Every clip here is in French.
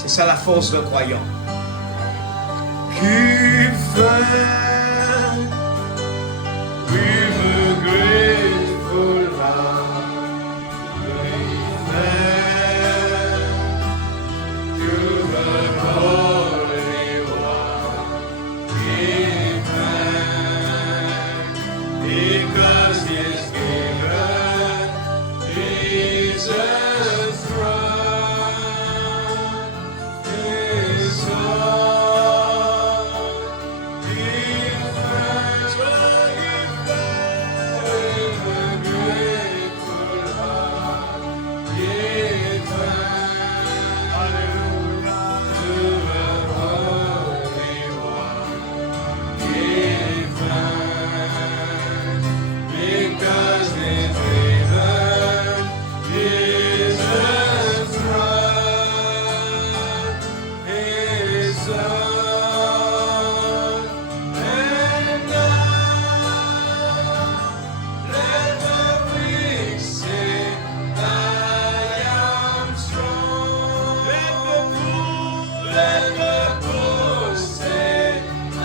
C'est ça la force d'un croyant. Give thanks with a grateful heart. Give thanks to the Holy One. Give thanks because He's given Jesus throne. His Son. Give thanks, oh, give thanks with a grateful heart. Give thanks, hallelujah, to the Holy One. Give thanks because He's given Jesus throne. His Son. And now let the weak say, I am strong. Let the poor say, I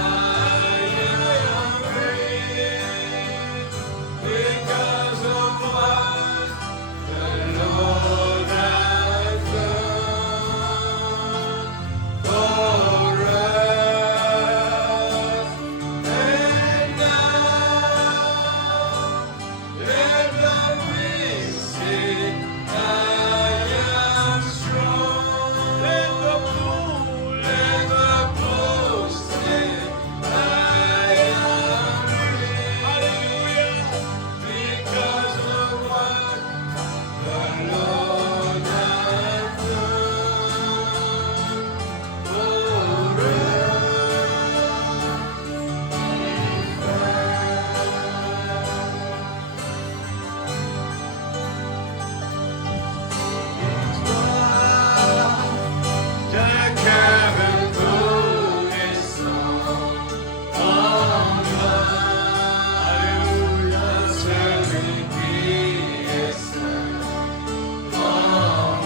am great. Because of what the Lord has done for us. And now let the weak say, I am strong. Let the poor say, I am rich. Hallelujah. Because of what the Lord has done for Jack Kevin told his song on Hallelujah, serving Jesus on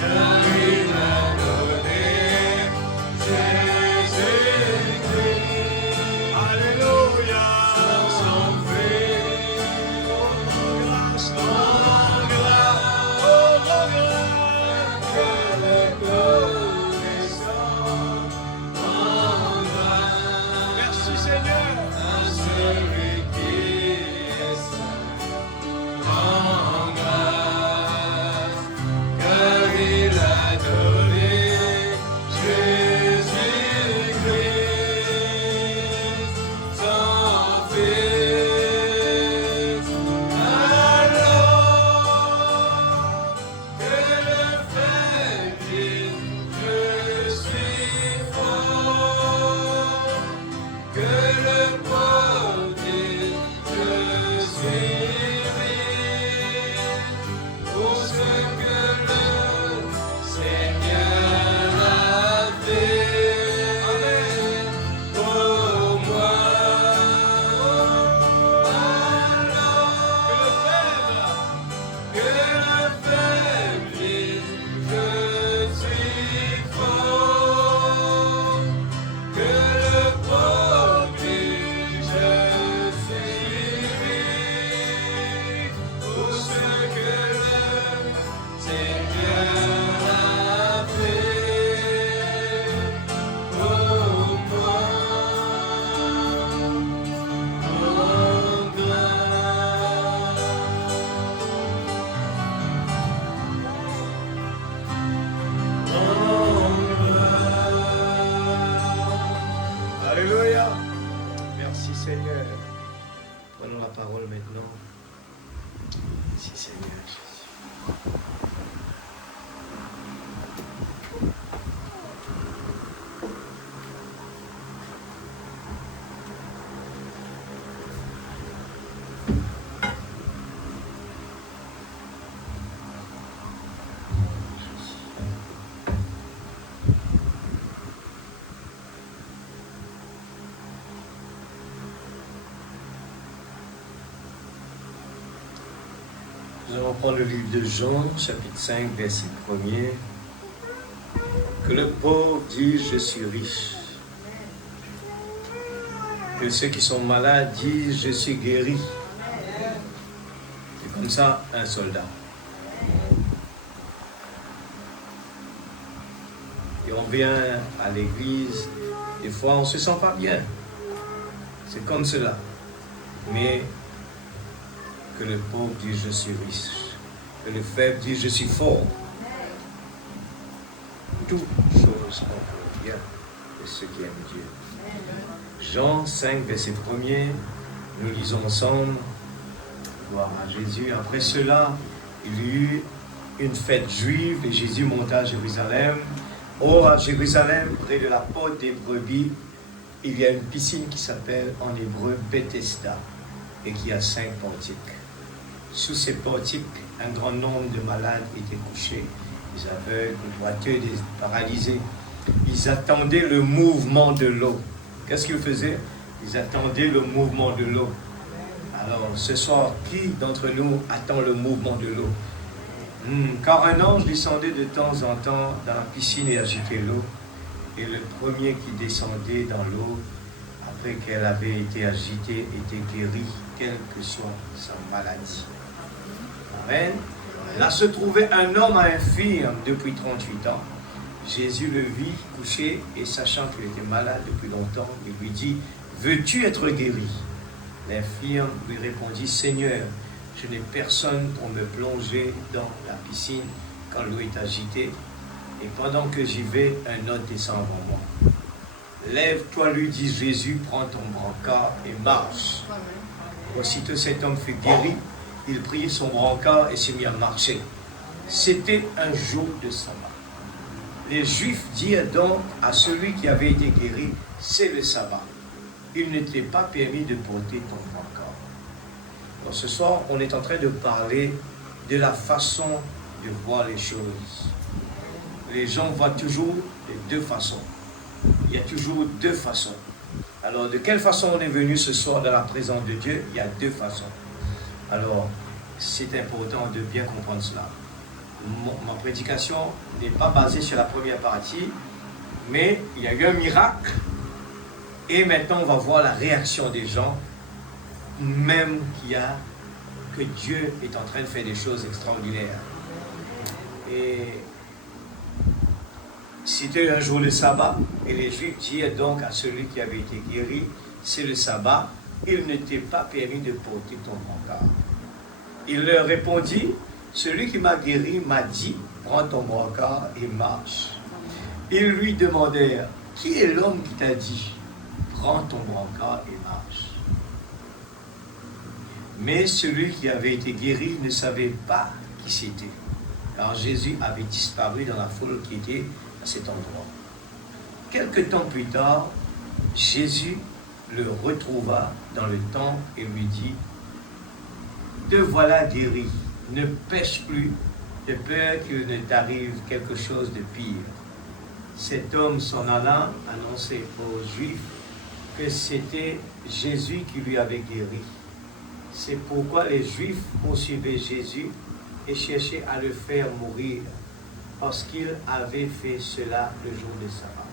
car il a donné Jésus-Christ. Alléluia, son fils, son grâce, que les connaissants en grâce. Merci Seigneur. À celui qui est saint en grâce, car il a donné Jésus-Christ, son Fils. Alors que le fait dise, je suis fort, que le pauvre dise, je suis riche, pour ce que le Seigneur a fait pour moi. Alors que le faible dise, je suis fort, que le pauvre dise, je suis riche, pour ce que le Seigneur a fait pour moi. En grâce. Alléluia. Merci Seigneur. Prenons la parole maintenant. Merci Seigneur Jésus. Nous allons prendre le livre de Jean, chapitre 5, verset 1er. Que le pauvre dise je suis riche. Que ceux qui sont malades disent je suis guéri. C'est comme ça un soldat. Et on vient à l'église, des fois on ne se sent pas bien. C'est comme cela. Mais que le pauvre dise je suis riche. Que le faible dise je suis fort. Toutes choses ont bien de ceux qui aiment Dieu. Jean 5, verset 1er, nous lisons ensemble. Gloire à Jésus. Après cela, il y eut une fête juive et Jésus monta à Jérusalem. Or, à Jérusalem, près de la porte des brebis, il y a une piscine qui s'appelle en hébreu Bethesda et qui a 5 portiques. Sous ces portiques, un grand nombre de malades étaient couchés, des aveugles, des boiteux, des paralysés. Ils attendaient le mouvement de l'eau. Qu'est-ce qu'ils faisaient? Ils attendaient le mouvement de l'eau. Alors, ce soir, qui d'entre nous attend le mouvement de l'eau? Car un ange descendait de temps en temps dans la piscine et agitait l'eau. Et le premier qui descendait dans l'eau, après qu'elle avait été agitée, était guéri, quelle que soit sa maladie. Amen. Là se trouvait un homme infirme depuis 38 ans. Jésus le vit couché et sachant qu'il était malade depuis longtemps, il lui dit, « Veux-tu être guéri ?» L'infirme lui répondit, « Seigneur, je n'ai personne pour me plonger dans la piscine quand l'eau est agitée, et pendant que j'y vais, un autre descend avant moi. Lève-toi, lui dit Jésus, prends ton brancard et marche. » Aussitôt cet homme fut guéri, il prit son brancard et se mit à marcher. C'était un jour de sabbat. Les Juifs dirent donc à celui qui avait été guéri, « C'est le sabbat. Il ne t'est pas permis de porter ton brancard. » Donc ce soir, on est en train de parler de la façon de voir les choses. Les gens voient toujours de 2 façons. Il y a toujours 2 façons. Alors, de quelle façon on est venu ce soir dans la présence de Dieu? Il y a 2 façons. Alors, c'est important de bien comprendre cela. Ma prédication n'est pas basée sur la première partie, mais il y a eu un miracle. Et maintenant, on va voir la réaction des gens, même que Dieu est en train de faire des choses extraordinaires. Et c'était un jour de sabbat, et les Juifs dirent donc à celui qui avait été guéri, « C'est le sabbat, il ne t'est pas permis de porter ton brancard. » Il leur répondit, « Celui qui m'a guéri m'a dit, prends ton brancard et marche. » Ils lui demandèrent, « Qui est l'homme qui t'a dit, prends ton brancard et marche ?» Mais celui qui avait été guéri ne savait pas qui c'était, car Jésus avait disparu dans la foule qui était à cet endroit. Quelque temps plus tard, Jésus le retrouva dans le temple et lui dit, « Te voilà guéri, ne pêche plus, de peur qu'il ne t'arrive quelque chose de pire. » Cet homme s'en allant annonçait aux Juifs que c'était Jésus qui lui avait guéri. C'est pourquoi les Juifs poursuivaient Jésus et cherchaient à le faire mourir, parce qu'il avait fait cela le jour de sabbat.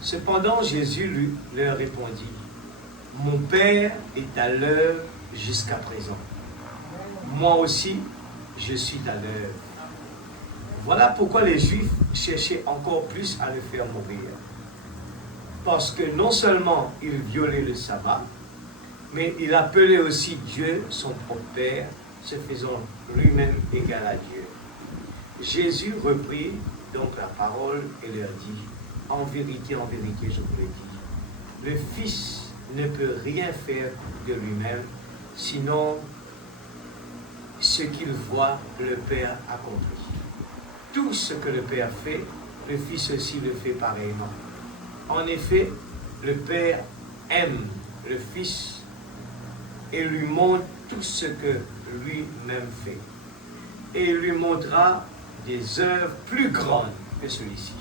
Cependant, Jésus leur répondit, « Mon Père est à l'œuvre jusqu'à présent. Moi aussi, je suis à l'œuvre. » Voilà pourquoi les Juifs cherchaient encore plus à le faire mourir. Parce que non seulement il violait le sabbat, mais il appelait aussi Dieu son propre Père, se faisant lui-même égal à Dieu. Jésus reprit donc la parole et leur dit, « En vérité, je vous le dis, le Fils ne peut rien faire de lui-même, sinon ce qu'il voit le Père accomplir. Tout ce que le Père fait, le Fils aussi le fait pareillement. En effet, le Père aime le Fils et lui montre tout ce que lui-même fait. Et il lui montrera des œuvres plus grandes que celui-ci,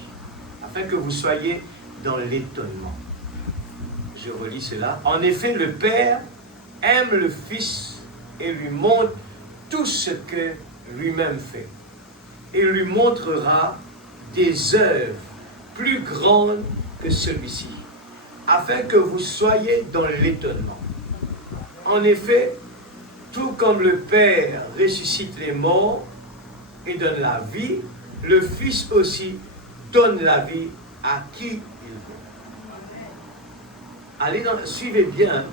afin que vous soyez dans l'étonnement. » Je relis cela. En effet, le Père aime le Fils et lui montre tout ce que lui-même fait. Et lui montrera des œuvres plus grandes que celui-ci, afin que vous soyez dans l'étonnement. En effet, tout comme le Père ressuscite les morts et donne la vie, le Fils aussi donne la vie à qui il veut. Allez suivez bien,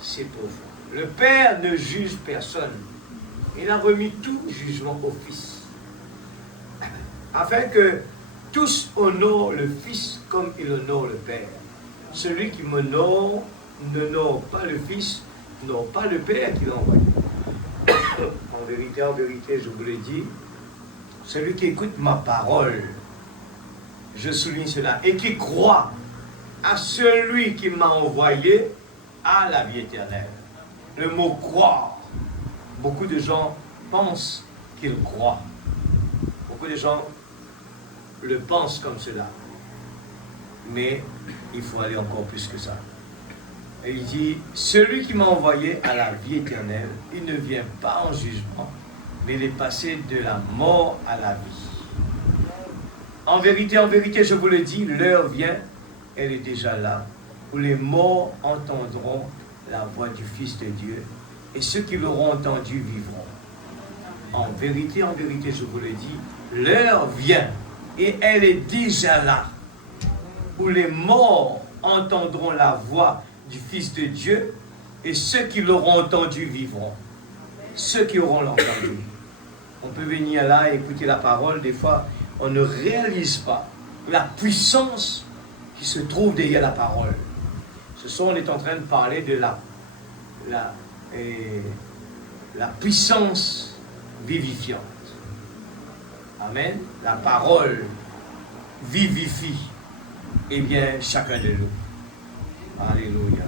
c'est profond. Le Père ne juge personne. Il a remis tout jugement au Fils, afin que tous honorent le Fils comme il honore le Père. Celui qui m'honore n'honore pas le Fils, non pas le Père qui l'a envoyé. En vérité, je vous le dis, celui qui écoute ma parole, je souligne cela, et qui croit à celui qui m'a envoyé, a la vie éternelle. Le mot croire, beaucoup de gens pensent qu'ils croient. Beaucoup de gens le pensent comme cela. Mais il faut aller encore plus que ça. Et il dit, celui qui m'a envoyé a la vie éternelle, il ne vient pas en jugement, mais il est passé de la mort à la vie. En vérité, je vous le dis, l'heure vient, elle est déjà là, où les morts entendront la voix du Fils de Dieu, et ceux qui l'auront entendu vivront. En vérité, je vous le dis, l'heure vient, et elle est déjà là, où les morts entendront la voix du Fils de Dieu, et ceux qui l'auront entendu vivront. Ceux qui auront l'entendu. On peut venir là et écouter la parole, des fois, on ne réalise pas la puissance qui se trouve derrière la parole. On est en train de parler de la puissance vivifiante. Amen. La parole vivifie. Eh bien, chacun de nous. Alléluia.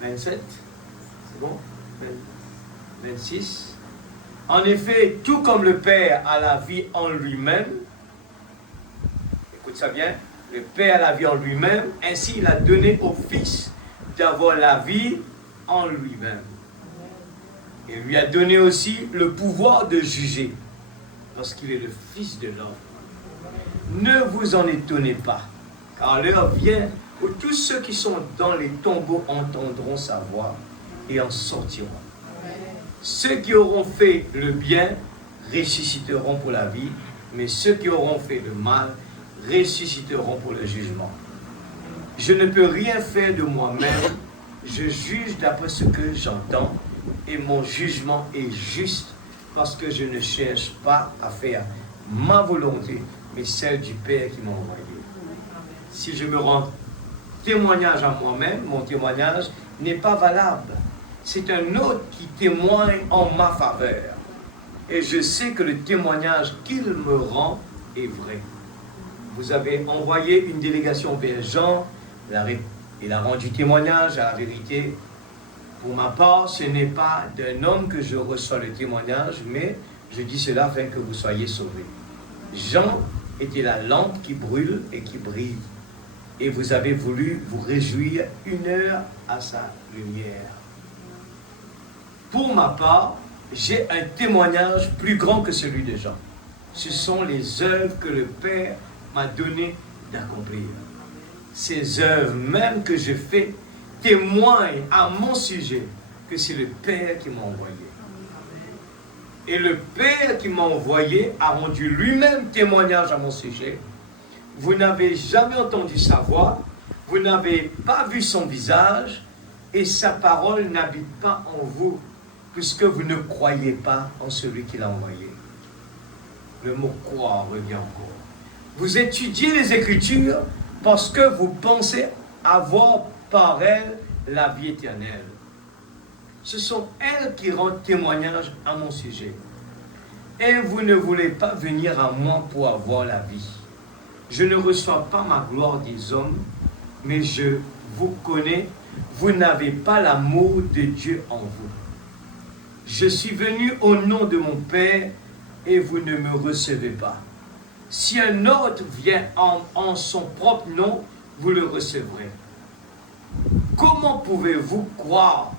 27, c'est bon? 26. En effet, tout comme le Père a la vie en lui-même, écoute ça bien, le Père a la vie en lui-même, ainsi il a donné au Fils d'avoir la vie en lui-même. Il lui a donné aussi le pouvoir de juger, parce qu'il est le Fils de l'homme. Ne vous en étonnez pas, car l'heure vient où tous ceux qui sont dans les tombeaux entendront sa voix et en sortiront. Ceux qui auront fait le bien ressusciteront pour la vie, mais ceux qui auront fait le mal ressusciteront pour le jugement. Je ne peux rien faire de moi-même, je juge d'après ce que j'entends, et mon jugement est juste, parce que je ne cherche pas à faire ma volonté, mais celle du Père qui m'a envoyé. Si je me rends témoignage à moi-même, mon témoignage n'est pas valable. C'est un autre qui témoigne en ma faveur. Et je sais que le témoignage qu'il me rend est vrai. Vous avez envoyé une délégation vers Jean, il a rendu témoignage à la vérité. Pour ma part, ce n'est pas d'un homme que je reçois le témoignage, mais je dis cela afin que vous soyez sauvés. Jean était la lampe qui brûle et qui brille. Et vous avez voulu vous réjouir 1 heure à sa lumière. Pour ma part, j'ai un témoignage plus grand que celui de Jean. Ce sont les œuvres que le Père m'a donné d'accomplir. Ces œuvres même que je fais témoignent à mon sujet que c'est le Père qui m'a envoyé. Et le Père qui m'a envoyé a rendu lui-même témoignage à mon sujet. Vous n'avez jamais entendu sa voix, vous n'avez pas vu son visage, et sa parole n'habite pas en vous, puisque vous ne croyez pas en celui qui l'a envoyé. Le mot « croire » revient encore. Vous étudiez les Écritures parce que vous pensez avoir par elles la vie éternelle. Ce sont elles qui rendent témoignage à mon sujet. Et vous ne voulez pas venir à moi pour avoir la vie. Je ne reçois pas ma gloire des hommes, mais je vous connais. Vous n'avez pas l'amour de Dieu en vous. Je suis venu au nom de mon Père et vous ne me recevez pas. Si un autre vient en son propre nom, vous le recevrez. Comment pouvez-vous croire,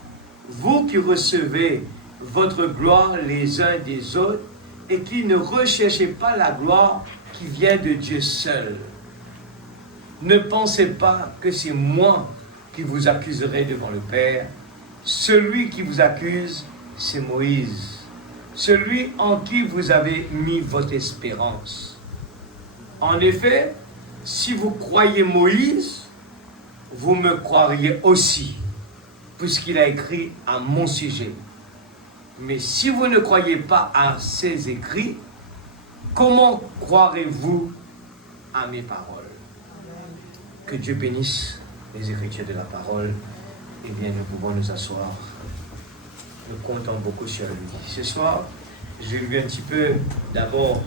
vous qui recevez votre gloire les uns des autres, et qui ne recherchez pas la gloire qui vient de Dieu seul. Ne pensez pas que c'est moi qui vous accuserai devant le Père. Celui qui vous accuse, c'est Moïse, celui en qui vous avez mis votre espérance. En effet, si vous croyez Moïse, vous me croiriez aussi, puisqu'il a écrit à mon sujet. Mais si vous ne croyez pas à ces écrits, comment croirez-vous à mes paroles? Que Dieu bénisse les Écritures de la parole. Eh bien, nous pouvons nous asseoir. Nous comptons beaucoup sur lui. Ce soir, j'ai vu un petit peu, d'abord,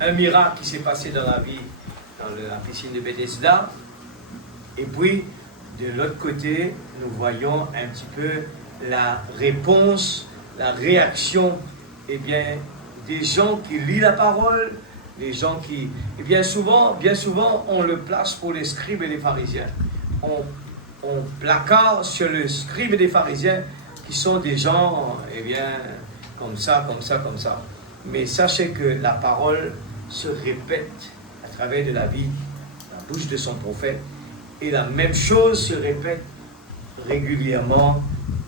un miracle qui s'est passé dans la vie, dans la piscine de Bethesda. Et puis, de l'autre côté, nous voyons un petit peu la réponse, la réaction, eh bien, des gens qui lisent la parole, des gens qui... Et bien souvent, on le place pour les scribes et les pharisiens. On placarde sur le scribe et les pharisiens qui sont des gens, eh bien, comme ça. Mais sachez que la parole se répète à travers de la vie, la bouche de son prophète, et la même chose se répète régulièrement,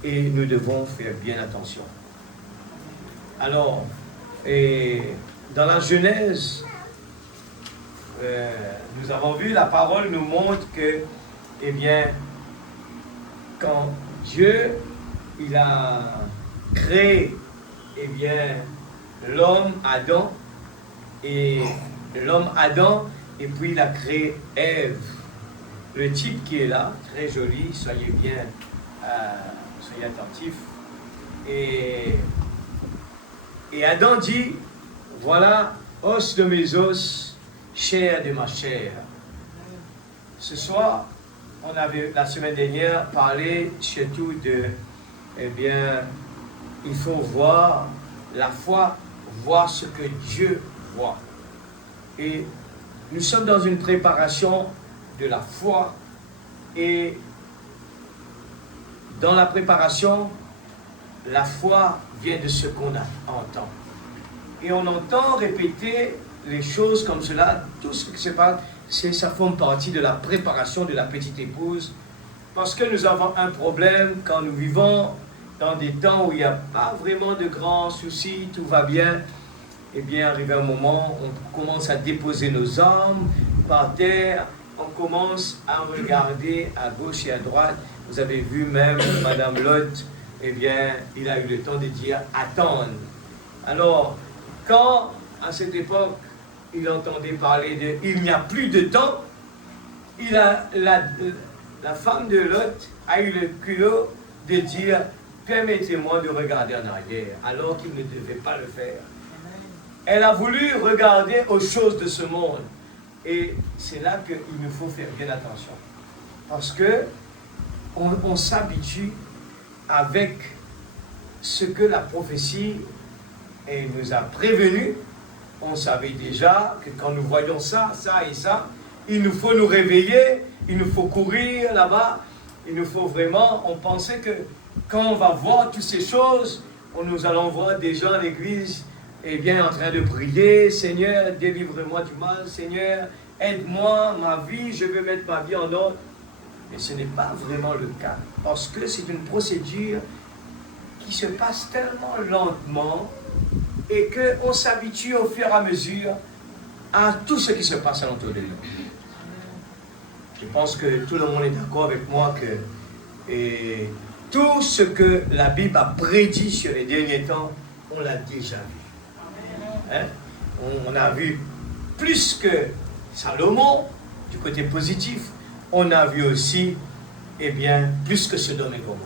et nous devons faire bien attention. Alors, dans la Genèse, nous avons vu, la parole nous montre que, eh bien, quand Dieu, il a créé, eh bien, l'homme Adam, et puis il a créé Ève. Le type qui est là, très joli, soyez bien, soyez attentifs. Et Adam dit, voilà, os de mes os, chair de ma chair. Ce soir, on avait la semaine dernière parlé surtout de, eh bien, il faut voir la foi, voir ce que Dieu voit. Et nous sommes dans une préparation de la foi, et dans la préparation, la foi vient de ce qu'on entend. Et on entend répéter les choses comme cela, tout ce qui se passe, ça forme partie de la préparation de la petite épouse, parce que nous avons un problème quand nous vivons dans des temps où il n'y a pas vraiment de grands soucis, tout va bien. Eh bien, arrivé un moment, on commence à déposer nos armes par terre, on commence à regarder à gauche et à droite. Vous avez vu même Madame Lot, eh bien, il a eu le temps de dire « attendre ». Alors, quand, à cette époque, il entendait parler de « il n'y a plus de temps », la femme de Lot a eu le culot de dire « permettez-moi de regarder en arrière », alors qu'il ne devait pas le faire. Elle a voulu regarder aux choses de ce monde. Et c'est là qu'il nous faut faire bien attention. Parce que on s'habitue avec ce que la prophétie nous a prévenu. On savait déjà que quand nous voyons ça, ça et ça, il nous faut nous réveiller, il nous faut courir là-bas, il nous faut vraiment, on pensait que quand on va voir toutes ces choses, nous allons voir des gens à l'église, eh bien, en train de prier, Seigneur, délivre-moi du mal, Seigneur, aide-moi, ma vie, je veux mettre ma vie en ordre. Mais ce n'est pas vraiment le cas, parce que c'est une procédure qui se passe tellement lentement et qu'on s'habitue au fur et à mesure à tout ce qui se passe autour de nous. Je pense que tout le monde est d'accord avec moi que tout ce que la Bible a prédit sur les derniers temps, on l'a déjà vu. Hein? On a vu plus que Salomon, du côté positif, on a vu aussi, eh bien, plus que Sodome et Gomorrhe.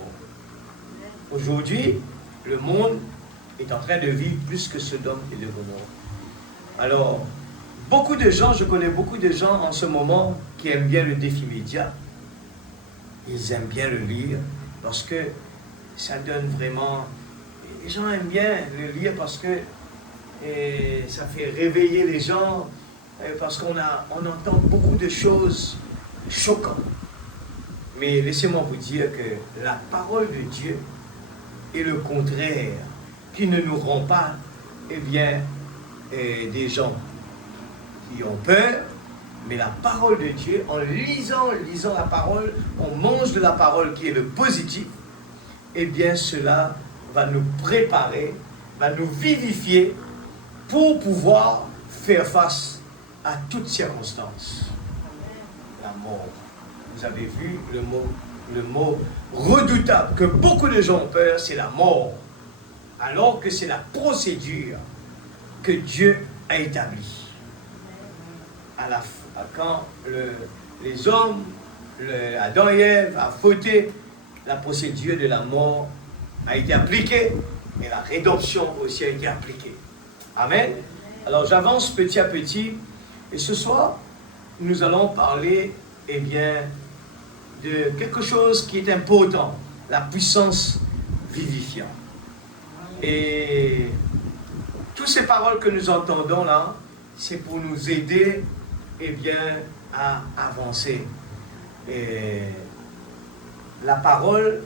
Aujourd'hui, le monde est en train de vivre plus que Sodome et Gomorrhe. Alors, beaucoup de gens, je connais beaucoup de gens en ce moment qui aiment bien le défi média. Ils aiment bien le lire parce que ça donne vraiment... Les gens aiment bien le lire parce que ça fait réveiller les gens, parce qu'on entend beaucoup de choses choquantes. Mais laissez-moi vous dire que la parole de Dieu est le contraire, qui ne nous rend pas eh bien, des gens qui ont peur, mais la parole de Dieu, en lisant la parole, on mange de la parole qui est le positif, eh bien cela va nous préparer, va nous vivifier pour pouvoir faire face à toutes circonstances. La mort. Vous avez vu le mot redoutable que beaucoup de gens ont peur, c'est la mort. Alors que c'est la procédure que Dieu a établie. Quand les hommes, Adam et Ève, a fauté, la procédure de la mort a été appliquée et la rédemption aussi a été appliquée. Amen. Alors j'avance petit à petit et ce soir, nous allons parler eh bien, de quelque chose qui est important, la puissance vivifiante. Et toutes ces paroles que nous entendons là, c'est pour nous aider eh bien, à avancer. Et la parole,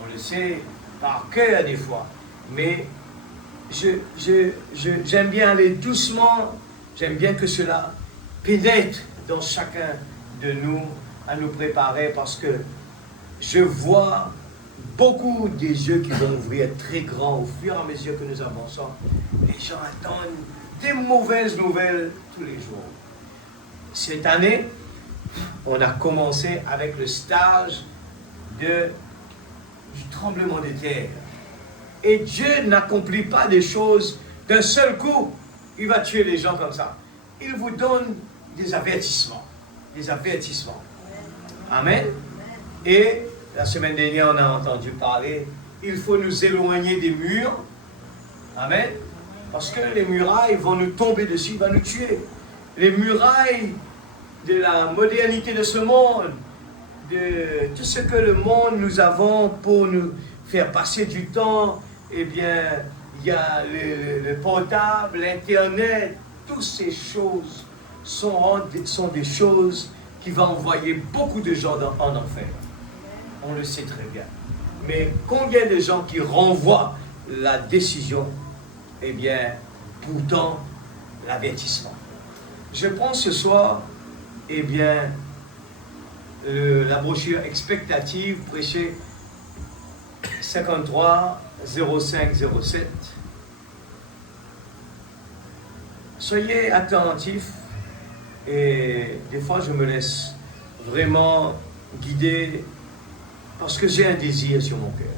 on le sait par cœur des fois, mais j'aime bien aller doucement, j'aime bien que cela pénètre dans chacun de nous, à nous préparer, parce que je vois beaucoup des yeux qui vont ouvrir très grands au fur et à mesure que nous avançons. Les gens attendent des mauvaises nouvelles tous les jours. Cette année, on a commencé avec le stage du tremblement de terre. Et Dieu n'accomplit pas des choses d'un seul coup. Il va tuer les gens comme ça. Il vous donne des avertissements. Des avertissements. Amen. Et la semaine dernière, on a entendu parler, il faut nous éloigner des murs. Amen. Parce que les murailles vont nous tomber dessus, vont nous tuer. Les murailles de la modernité de ce monde, de tout ce que le monde nous avons pour nous faire passer du temps, eh bien, il y a le portable, l'Internet, toutes ces choses sont des choses qui vont envoyer beaucoup de gens en enfer. On le sait très bien. Mais combien de gens qui renvoient la décision, eh bien, pourtant, l'avertissement. Je prends ce soir, eh bien, la brochure expectative prêchée 53 05 07. Soyez attentifs et des fois je me laisse vraiment guider parce que j'ai un désir sur mon cœur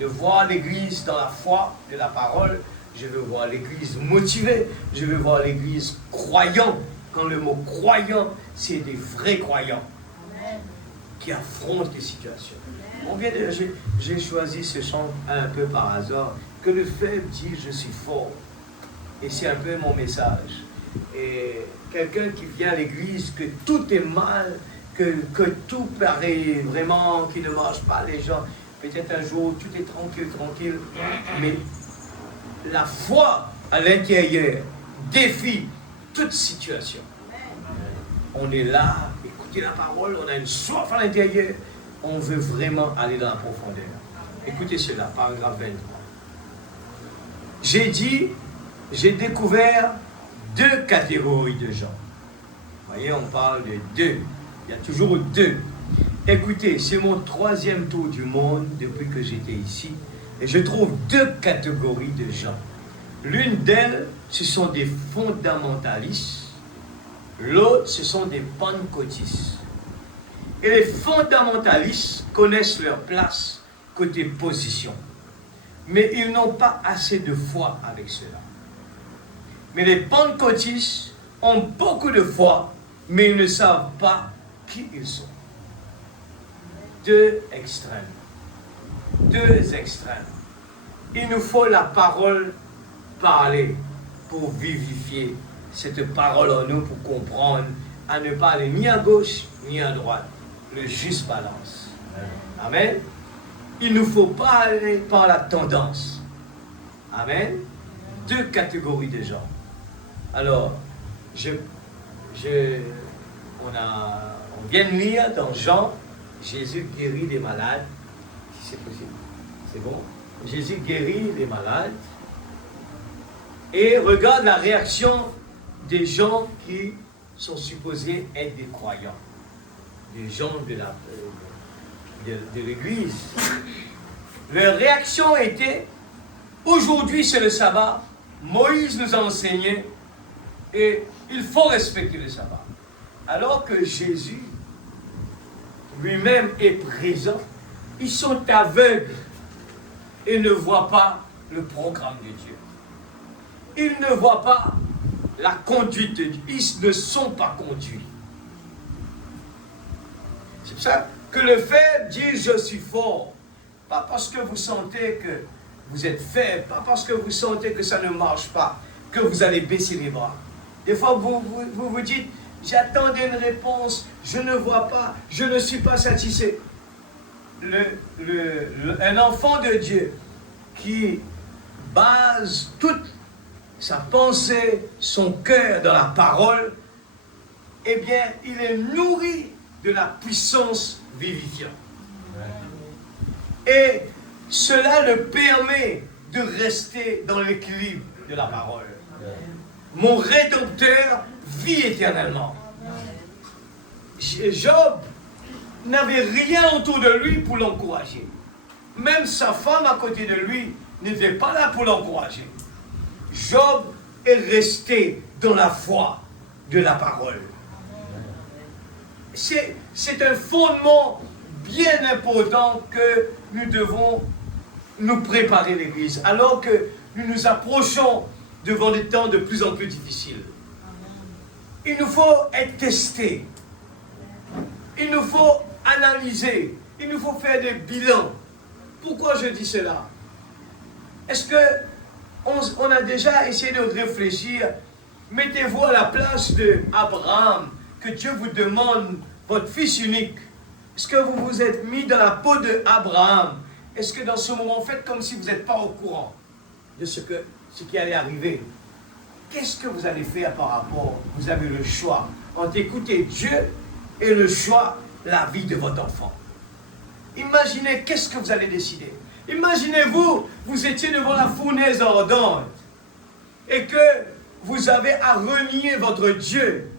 de voir l'Église dans la foi de la parole. Je veux voir l'Église motivée, je veux voir l'Église croyant. Quand le mot croyant, c'est des vrais croyants qui affrontent les situations. J'ai choisi ce chant un peu par hasard, que le faible dit je suis fort. Et c'est un peu mon message. Et quelqu'un qui vient à l'église, que tout est mal, que tout paraît vraiment, qui ne marche pas, les gens, peut-être un jour, tout est tranquille, mais la foi à l'intérieur défie toute situation. On est là, écoutez la parole, on a une soif à l'intérieur, on veut vraiment aller dans la profondeur. Écoutez cela, paragraphe 23. J'ai découvert deux catégories de gens. Vous voyez, on parle de deux. Il y a toujours deux. Écoutez, c'est mon 3e tour du monde depuis que j'étais ici. Et je trouve deux catégories de gens. L'une d'elles, ce sont des fondamentalistes. L'autre, ce sont des pentecôtistes. Et les fondamentalistes connaissent leur place côté position. Mais ils n'ont pas assez de foi avec cela. Mais les pentecôtistes ont beaucoup de foi, mais ils ne savent pas qui ils sont. Deux extrêmes. Deux extrêmes. Il nous faut la parole parler pour vivifier cette parole en nous, pour comprendre, à ne pas aller ni à gauche ni à droite. Le juste balance. Amen. Il ne faut pas aller par la tendance. Amen. Deux catégories de gens. Alors, on vient de lire dans Jean, Jésus guérit les malades, si c'est possible. C'est bon? Jésus guérit les malades. Et regarde la réaction des gens qui sont supposés être des croyants, des gens de l'Église. Leur réaction était, aujourd'hui c'est le sabbat, Moïse nous a enseigné et il faut respecter le sabbat. Alors que Jésus lui-même est présent, ils sont aveugles et ne voient pas le programme de Dieu. Ils ne voient pas la conduite de Dieu. Ils ne sont pas conduits. C'est pour ça que le faible dit je suis fort. Pas parce que vous sentez que vous êtes faible, pas parce que vous sentez que ça ne marche pas, que vous allez baisser les bras. Des fois, vous dites, j'attendais une réponse, je ne vois pas, je ne suis pas satisfait. Un enfant de Dieu qui base toute sa pensée, son cœur dans la parole, eh bien, il est nourri de la puissance vivifiante. Et cela le permet de rester dans l'équilibre de la parole. Mon Rédempteur vit éternellement. Job n'avait rien autour de lui pour l'encourager. Même sa femme à côté de lui n'était pas là pour l'encourager. Job est resté dans la foi de la parole. C'est un fondement bien important que nous devons nous préparer l'Église, alors que nous nous approchons devant des temps de plus en plus difficiles. Il nous faut être testés. Il nous faut analyser. Il nous faut faire des bilans. Pourquoi je dis cela? Est-ce que on a déjà essayé de réfléchir? Mettez-vous à la place d'Abraham, que Dieu vous demande, votre fils unique. Est-ce que vous vous êtes mis dans la peau d'Abraham? Est-ce que dans ce moment, faites comme si vous n'êtes pas au courant de ce qui allait arriver? Qu'est-ce que vous allez faire par rapport? Vous avez le choix entre écouter Dieu et le choix, la vie de votre enfant. Imaginez qu'est-ce que vous allez décider. Imaginez-vous, vous étiez devant la fournaise ardente et que vous avez à renier votre Dieu.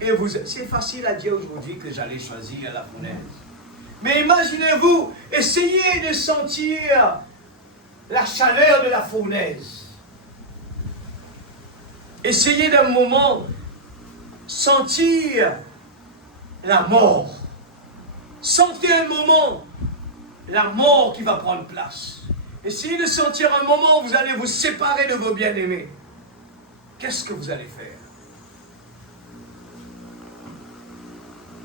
Et c'est facile à dire aujourd'hui que j'allais choisir la fournaise. Mais imaginez-vous, essayez de sentir la chaleur de la fournaise. Essayez d'un moment sentir la mort. Sentez un moment la mort qui va prendre place. Essayez de sentir un moment où vous allez vous séparer de vos bien-aimés. Qu'est-ce que vous allez faire?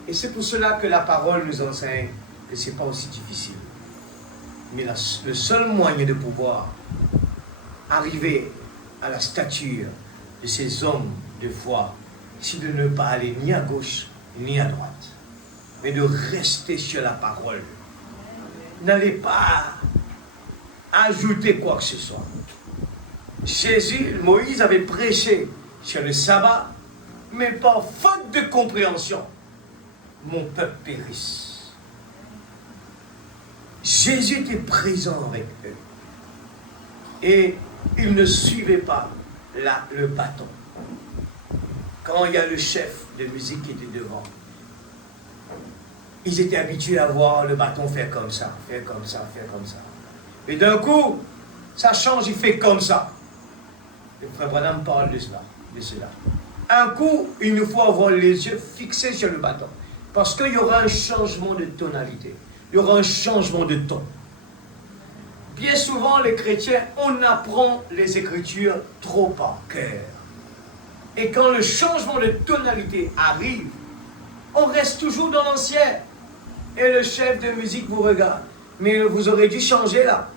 Et c'est pour cela que la parole nous enseigne que ce n'est pas aussi difficile. Mais le seul moyen de pouvoir arriver à la stature de ces hommes de foi, c'est de ne pas aller ni à gauche ni à droite, mais de rester sur la parole. N'allez pas ajouter quoi que ce soit. Moïse avait prêché sur le sabbat, mais par faute de compréhension, mon peuple périsse. Jésus était présent avec eux. Et ils ne suivaient pas le bâton. Quand il y a le chef de musique qui était devant, ils étaient habitués à voir le bâton faire comme ça, faire comme ça, faire comme ça. Et d'un coup, ça change, il fait comme ça. Le frère Branham parle de cela. Un coup, il nous faut avoir les yeux fixés sur le bâton. Parce qu'il y aura un changement de tonalité. Il y aura un changement de ton. Bien souvent, les chrétiens, on apprend les Écritures trop par cœur. Et quand le changement de tonalité arrive, on reste toujours dans l'ancien. Et le chef de musique vous regarde. Mais vous aurez dû changer là.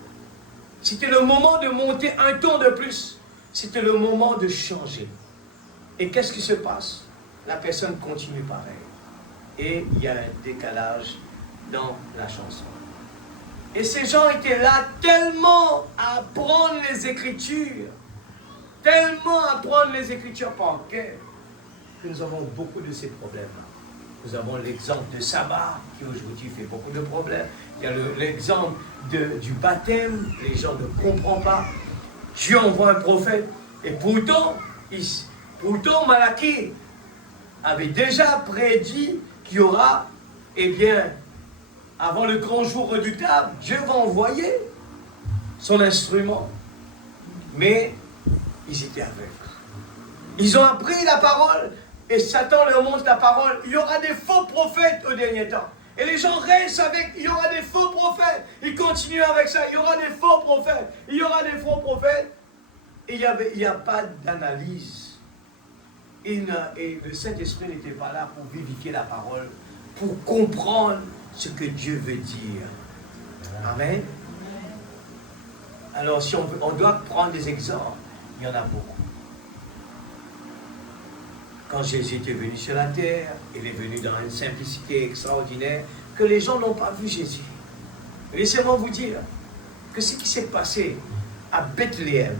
C'était le moment de monter un ton de plus. C'était le moment de changer. Et qu'est-ce qui se passe? La personne continue pareil. Et il y a un décalage dans la chanson. Et ces gens étaient là tellement à apprendre les Écritures, tellement à apprendre les Écritures par cœur, que nous avons beaucoup de ces problèmes-là. Nous avons l'exemple de sabbat, qui aujourd'hui fait beaucoup de problèmes. Il y a l'exemple du baptême, les gens ne comprennent pas. Dieu envoie un prophète, Et pourtant Malachie avait déjà prédit qu'il y aura, eh bien, avant le grand jour redoutable, Dieu va envoyer son instrument. Mais ils étaient aveugles. Ils ont appris la parole et Satan leur montre la parole. Il y aura des faux prophètes au dernier temps. Et les gens restent avec, il y aura des faux prophètes. Ils continuent avec ça, il y aura des faux prophètes. Il y aura des faux prophètes. Et il n'y a pas d'analyse. Et le Saint-Esprit n'était pas là pour vivifier la parole, pour comprendre ce que Dieu veut dire. Amen. Alors, si on doit prendre des exemples, il y en a beaucoup. Quand Jésus était venu sur la terre, il est venu dans une simplicité extraordinaire que les gens n'ont pas vu Jésus. Laissez-moi vous dire que ce qui s'est passé à Bethléem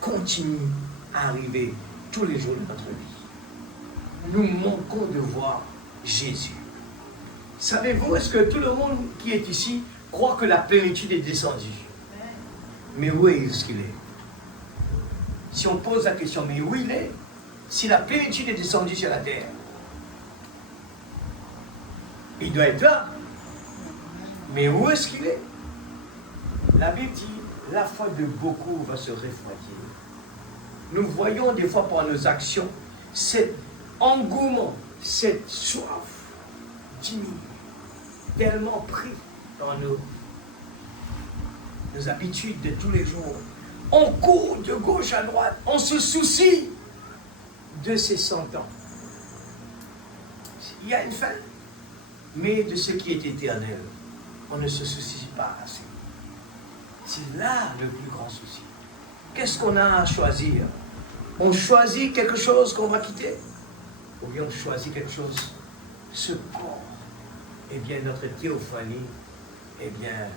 continue à arriver tous les jours de notre vie. Nous manquons de voir Jésus. Savez-vous, est-ce que tout le monde qui est ici croit que la plénitude est descendue? Mais où est-ce qu'il est? Si on pose la question, mais où il est? Si la plénitude est descendue sur la terre, il doit être là. Mais où est-ce qu'il est? La Bible dit, la foi de beaucoup va se refroidir. Nous voyons des fois par nos actions cet engouement, cette soif diminuer, tellement pris dans nos habitudes de tous les jours. On court de gauche à droite, on se soucie de ces 100 ans. Il y a une fin, mais de ce qui est éternel, on ne se soucie pas assez. C'est là le plus grand souci. Qu'est-ce qu'on a à choisir? On choisit quelque chose qu'on va quitter? Ou bien on choisit quelque chose, ce corps? Eh bien, notre théophanie, eh bien,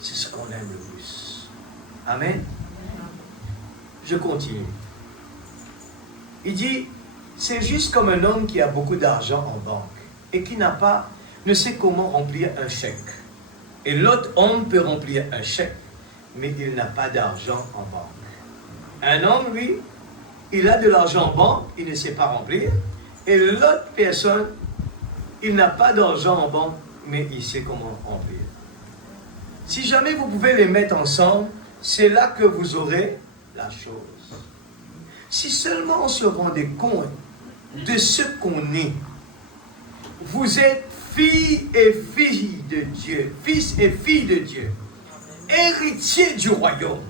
c'est ce qu'on aime le plus. Amen. Je continue. Il dit, c'est juste comme un homme qui a beaucoup d'argent en banque et qui ne sait comment remplir un chèque. Et l'autre homme peut remplir un chèque, mais il n'a pas d'argent en banque. Un homme, lui, il a de l'argent en banque, il ne sait pas remplir. Et l'autre personne, il n'a pas d'argent en banque, mais il sait comment remplir. Si jamais vous pouvez les mettre ensemble, c'est là que vous aurez la chose. Si seulement on se rendait compte de ce qu'on est. Vous êtes filles et filles de Dieu, fils et filles de Dieu, héritiers du royaume.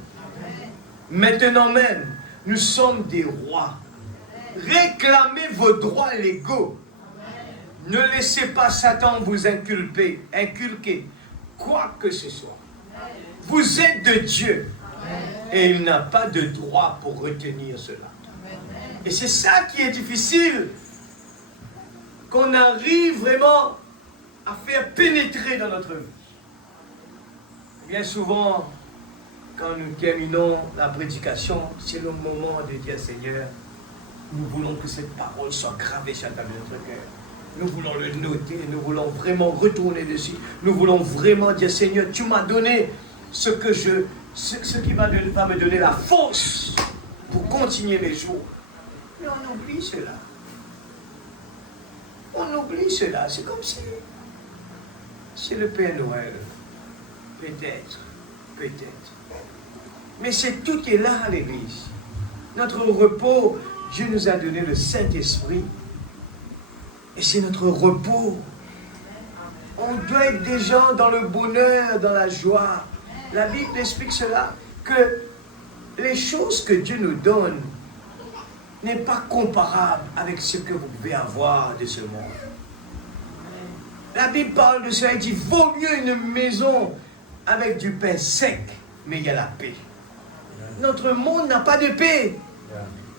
Maintenant même, nous sommes des rois. Réclamez vos droits légaux. Ne laissez pas Satan vous inculquer quoi que ce soit. Vous êtes de Dieu. Et il n'a pas de droit pour retenir cela. Et c'est ça qui est difficile. Qu'on arrive vraiment à faire pénétrer dans notre vie. Bien souvent, quand nous terminons la prédication, c'est le moment de dire, Seigneur, nous voulons que cette parole soit gravée sur la table de notre cœur. Nous voulons le noter, nous voulons vraiment retourner dessus. Nous voulons vraiment dire, Seigneur, tu m'as donné ce qui va me donner la force pour continuer mes jours. Mais on oublie cela. On oublie cela. C'est comme si c'est le Père Noël. Peut-être. Mais tout est là à l'Église. Notre repos, Dieu nous a donné le Saint-Esprit. Et c'est notre repos. On doit être des gens dans le bonheur, dans la joie. La Bible explique cela, que les choses que Dieu nous donne n'est pas comparable avec ce que vous pouvez avoir de ce monde. La Bible parle de cela, il dit, vaut mieux une maison avec du pain sec, mais il y a la paix. Notre monde n'a pas de paix.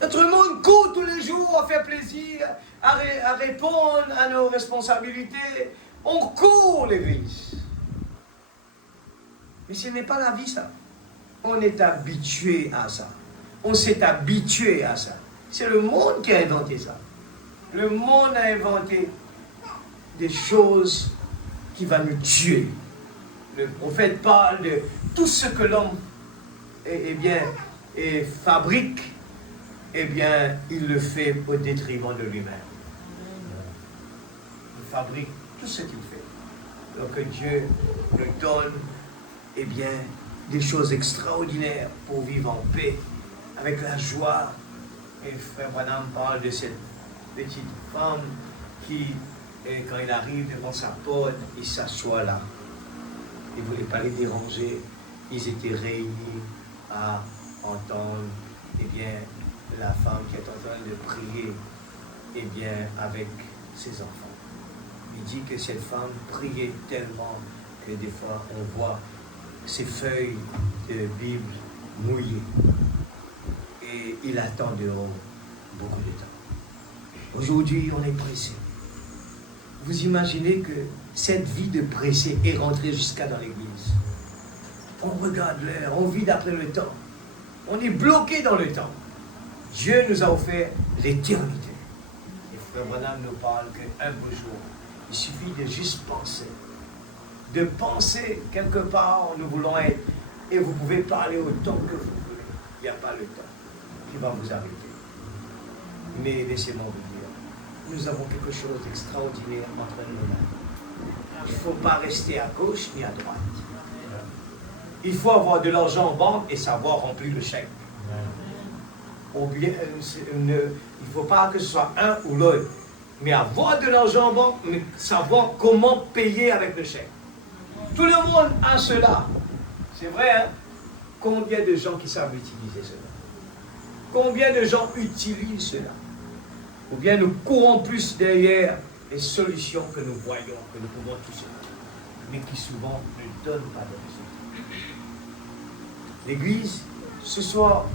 Notre monde court tous les jours à faire plaisir, à répondre à nos responsabilités. On court l'Église. Mais ce n'est pas la vie, ça. On est habitué à ça. On s'est habitué à ça. C'est le monde qui a inventé ça. Le monde a inventé des choses qui vont nous tuer. Le prophète parle de tout ce que l'homme fabrique eh bien, il le fait au détriment de lui-même. Il fabrique tout ce qu'il fait. Donc Dieu nous donne, eh bien, des choses extraordinaires pour vivre en paix, avec la joie. Et Frère Branham parle de cette petite femme qui, quand il arrive devant sa porte, il s'assoit là. Il ne voulait pas les déranger. Ils étaient réunis à entendre, eh bien, la femme qui est en train de prier, eh bien, avec ses enfants. Il dit que cette femme priait tellement que des fois on voit ses feuilles de Bible mouillées. Et il attend dehors beaucoup de temps. Aujourd'hui, on est pressé. Vous imaginez que cette vie de pressé est rentrée jusqu'à dans l'église. On regarde l'heure, on vit d'après le temps. On est bloqué dans le temps. Dieu nous a offert l'éternité. Et Frère Branham nous parle qu'un beau jour, il suffit de juste penser. De penser quelque part où nous voulons être. Et vous pouvez parler autant que vous voulez. Il n'y a pas le temps qui va vous arrêter. Mais laissez-moi vous dire, nous avons quelque chose d'extraordinaire entre nos mains. Il ne faut pas rester à gauche ni à droite. Il faut avoir de l'argent en banque et savoir remplir le chèque. Ou bien, il ne faut pas que ce soit un ou l'autre. Mais avoir de l'argent en banque, mais savoir comment payer avec le chèque. Tout le monde a cela. C'est vrai, hein? Combien de gens qui savent utiliser cela? Combien de gens utilisent cela? Ou bien nous courons plus derrière les solutions que nous voyons, que nous pouvons tous avoir, mais qui souvent ne donnent pas de résultats. L'Église, ce soir,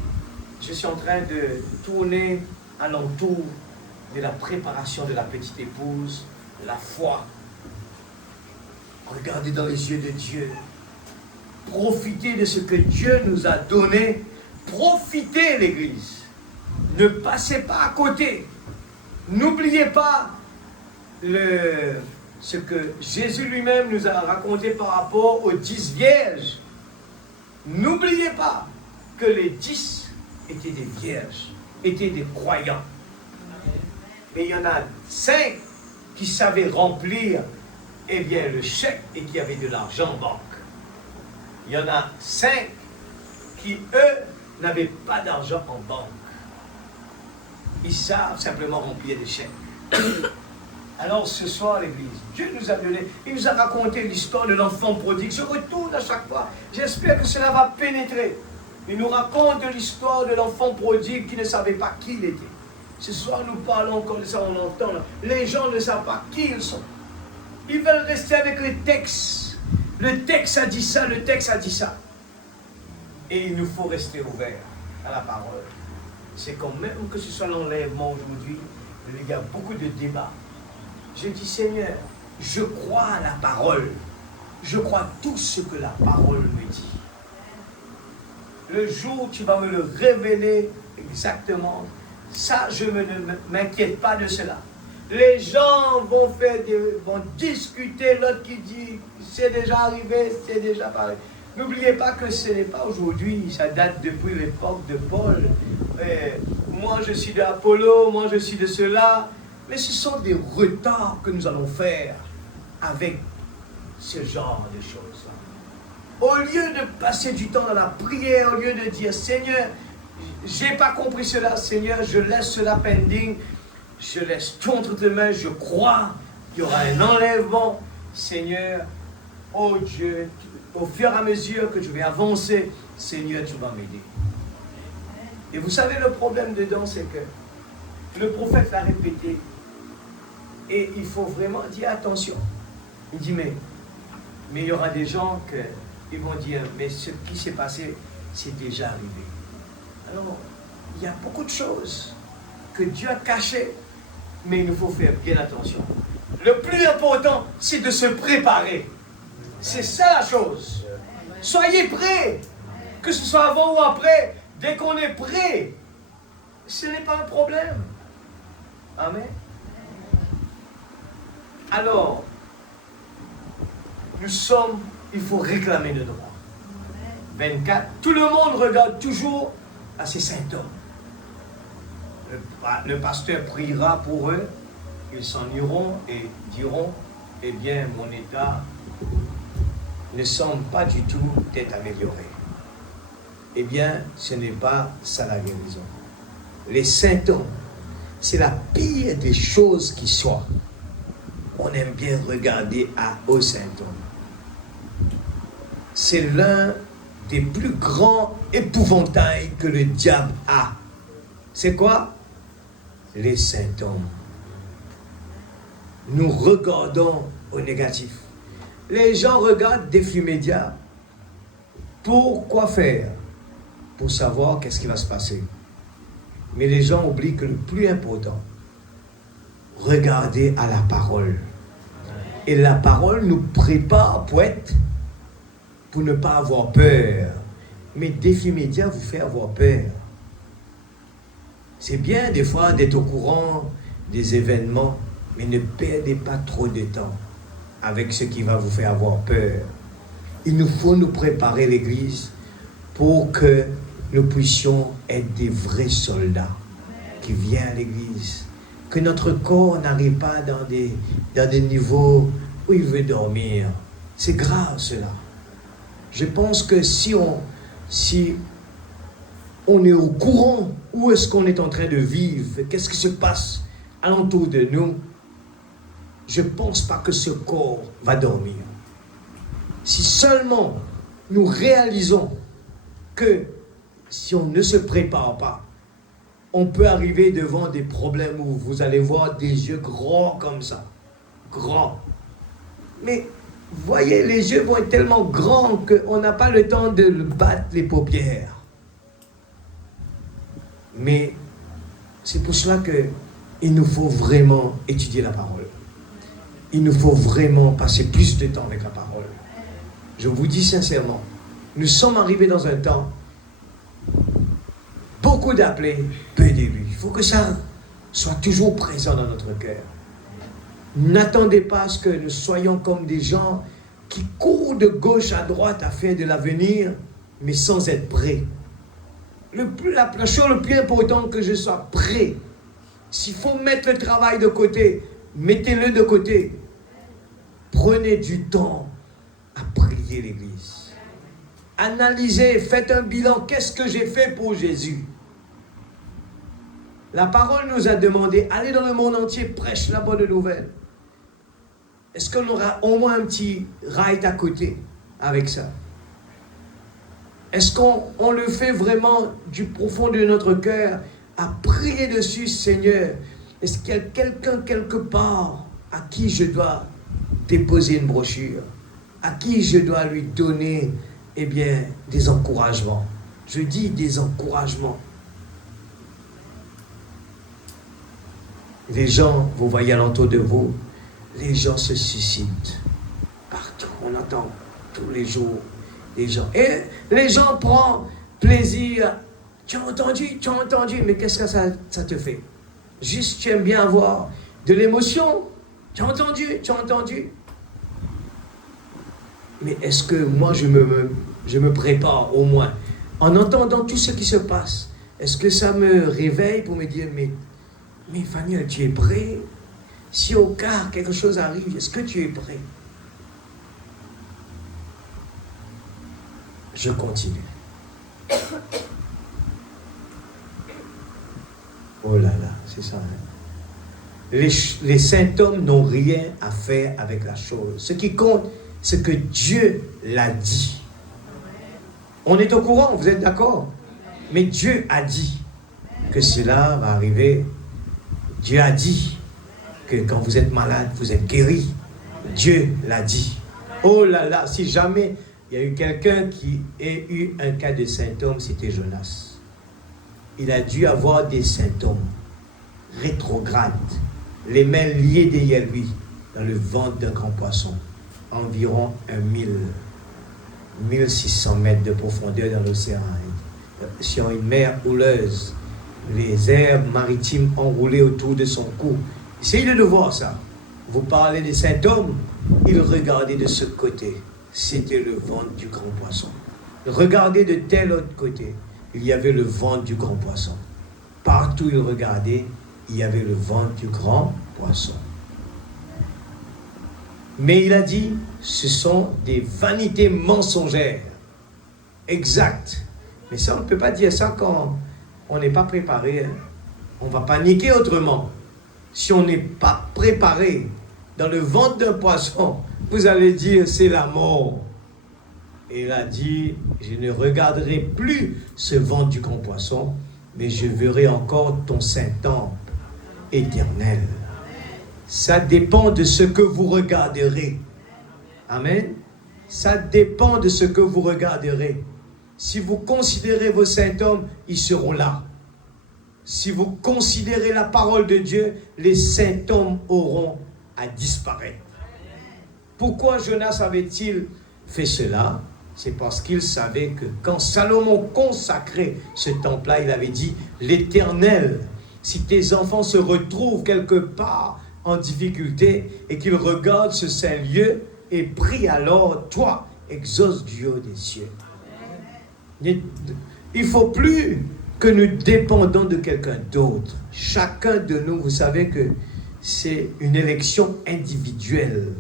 je suis en train de tourner alentour de la préparation de la petite épouse, de la foi. Regardez dans les yeux de Dieu. Profitez de ce que Dieu nous a donné. Profitez, l'Église. Ne passez pas à côté. N'oubliez pas ce que Jésus lui-même nous a raconté par rapport aux 10 vierges. N'oubliez pas que les 10 étaient des vierges, étaient des croyants. Et il y en a 5 qui savaient remplir, eh bien, le chèque et qui avaient de l'argent en banque. Il y en a 5 qui, eux, n'avaient pas d'argent en banque. Ils savent simplement remplir des chèques. Alors ce soir, l'Église, Dieu nous a donné, il nous a raconté l'histoire de l'enfant prodigue. Je retourne à chaque fois. J'espère que cela va pénétrer. Il nous raconte l'histoire de l'enfant prodigue qui ne savait pas qui il était. Ce soir, nous parlons encore de ça, on entend. Là. Les gens ne savent pas qui ils sont. Ils veulent rester avec les textes. Le texte a dit ça, le texte a dit ça. Et il nous faut rester ouverts à la parole. C'est quand même que ce soit l'enlèvement aujourd'hui, il y a beaucoup de débats. Je dis, Seigneur, je crois à la parole. Je crois tout ce que la parole me dit. Le jour où tu vas me le révéler exactement, ça, je ne m'inquiète pas de cela. Les gens vont discuter, l'autre qui dit, c'est déjà arrivé, c'est déjà pareil. N'oubliez pas que ce n'est pas aujourd'hui, ça date depuis l'époque de Paul. Moi je suis de Apollo, moi je suis de cela. Mais ce sont des retards que nous allons faire avec ce genre de choses. Au lieu de passer du temps dans la prière, au lieu de dire, Seigneur, je n'ai pas compris cela, Seigneur, je laisse cela pending, je laisse tout entre tes mains, je crois qu'il y aura un enlèvement. Seigneur, oh Dieu, au fur et à mesure que je vais avancer, Seigneur, tu vas m'aider. Et vous savez, le problème dedans, c'est que le prophète l'a répété. Et il faut vraiment dire attention. Il dit, mais il y aura des gens qui vont dire, mais ce qui s'est passé, c'est déjà arrivé. Alors, il y a beaucoup de choses que Dieu a cachées, mais il nous faut faire bien attention. Le plus important, c'est de se préparer. C'est ça la chose. Soyez prêts, que ce soit avant ou après. Dès qu'on est prêt, ce n'est pas un problème. Amen. Alors, il faut réclamer le droit. 24, tout le monde regarde toujours à ces symptômes. Le pasteur priera pour eux, ils s'en iront et diront, eh bien, mon état ne semble pas du tout être amélioré. Eh bien, ce n'est pas ça la guérison. Les symptômes, c'est la pire des choses qui soient. On aime bien regarder aux symptômes. C'est l'un des plus grands épouvantails que le diable a. C'est quoi? Les symptômes. Nous regardons au négatif. Les gens regardent des flux médias. Pour quoi faire? Pour savoir qu'est-ce qui va se passer. Mais les gens oublient que le plus important, regardez à la parole. Et la parole nous prépare pour ne pas avoir peur. Mais défi média vous fait avoir peur. C'est bien des fois d'être au courant des événements, mais ne perdez pas trop de temps avec ce qui va vous faire avoir peur. Il nous faut nous préparer l'Église pour que nous puissions être des vrais soldats qui viennent à l'Église. Que notre corps n'arrive pas dans des niveaux où il veut dormir. C'est grave cela. Je pense que si on est au courant où est-ce qu'on est en train de vivre, qu'est-ce qui se passe alentour de nous, je ne pense pas que ce corps va dormir. Si seulement nous réalisons que si on ne se prépare pas, on peut arriver devant des problèmes où vous allez voir des yeux grands comme ça. Grands. Mais voyez, les yeux vont être tellement grands qu'on n'a pas le temps de battre les paupières. Mais c'est pour cela qu'il nous faut vraiment étudier la parole. Il nous faut vraiment passer plus de temps avec la parole. Je vous dis sincèrement, nous sommes arrivés dans un temps, beaucoup d'appelés, peu d'élus. Il faut que ça soit toujours présent dans notre cœur. N'attendez pas à ce que nous soyons comme des gens qui courent de gauche à droite à faire de l'avenir, mais sans être prêts. La chose le plus important, que je sois prêt. S'il faut mettre le travail de côté, mettez-le de côté. Prenez du temps à prier l'Église. Analysez, faites un bilan. Qu'est-ce que j'ai fait pour Jésus? La parole nous a demandé, allez dans le monde entier, prêche la bonne nouvelle. Est-ce qu'on aura au moins un petit ride à côté avec ça? Est-ce qu'on le fait vraiment du profond de notre cœur à prier dessus, Seigneur? Est-ce qu'il y a quelqu'un quelque part à qui je dois déposer une brochure? À qui je dois lui donner, eh bien, des encouragements? Je dis des encouragements. Les gens, vous voyez alentour de vous, les gens se suicident. Partout, on entend tous les jours les gens. Et les gens prennent plaisir. Tu as entendu, mais qu'est-ce que ça te fait? Juste, tu aimes bien avoir de l'émotion. Tu as entendu. Mais est-ce que moi, je me prépare au moins, en entendant tout ce qui se passe, est-ce que ça me réveille pour me dire, mais Faniel, tu es prêt? Si au cas quelque chose arrive, est-ce que tu es prêt? Je continue. Oh là là, c'est ça. Hein? Les symptômes n'ont rien à faire avec la chose. Ce qui compte, c'est que Dieu l'a dit. On est au courant, vous êtes d'accord? Mais Dieu a dit que cela va arriver. Dieu a dit que quand vous êtes malade, vous êtes guéri. Dieu l'a dit. Oh là là, si jamais il y a eu quelqu'un qui a eu un cas de symptômes, c'était Jonas. Il a dû avoir des symptômes rétrogrades, les mains liées derrière lui, dans le ventre d'un grand poisson, environ 1600 mètres de profondeur dans l'océan. Sur une mer houleuse, les herbes maritimes enroulées autour de son cou. Essayez de voir ça. Vous parlez des symptômes, il regardait de ce côté. C'était le ventre du grand poisson. Regardez de tel autre côté. Il y avait le ventre du grand poisson. partout où il regardait, il y avait le ventre du grand poisson. Mais il a dit, ce sont des vanités mensongères. Exact. Mais ça, on ne peut pas dire ça quand on n'est pas préparé. Hein. On va paniquer autrement. Si on n'est pas préparé dans le ventre d'un poisson, vous allez dire, c'est la mort. Et il a dit, je ne regarderai plus ce ventre du grand poisson, mais je verrai encore ton Saint-Temple éternel. Ça dépend de ce que vous regarderez. Amen. Ça dépend de ce que vous regarderez. Si vous considérez vos symptômes, ils seront là. Si vous considérez la parole de Dieu, les symptômes auront à disparaître. Pourquoi Jonas avait-il fait cela? C'est parce qu'il savait que quand Salomon consacrait ce temple-là, il avait dit, l'Éternel, si tes enfants se retrouvent quelque part en difficulté et qu'ils regardent ce saint lieu et prient alors, toi, exauce du haut des cieux. Il ne faut plus que nous dépendons de quelqu'un d'autre. Chacun de nous, vous savez que c'est une élection individuelle.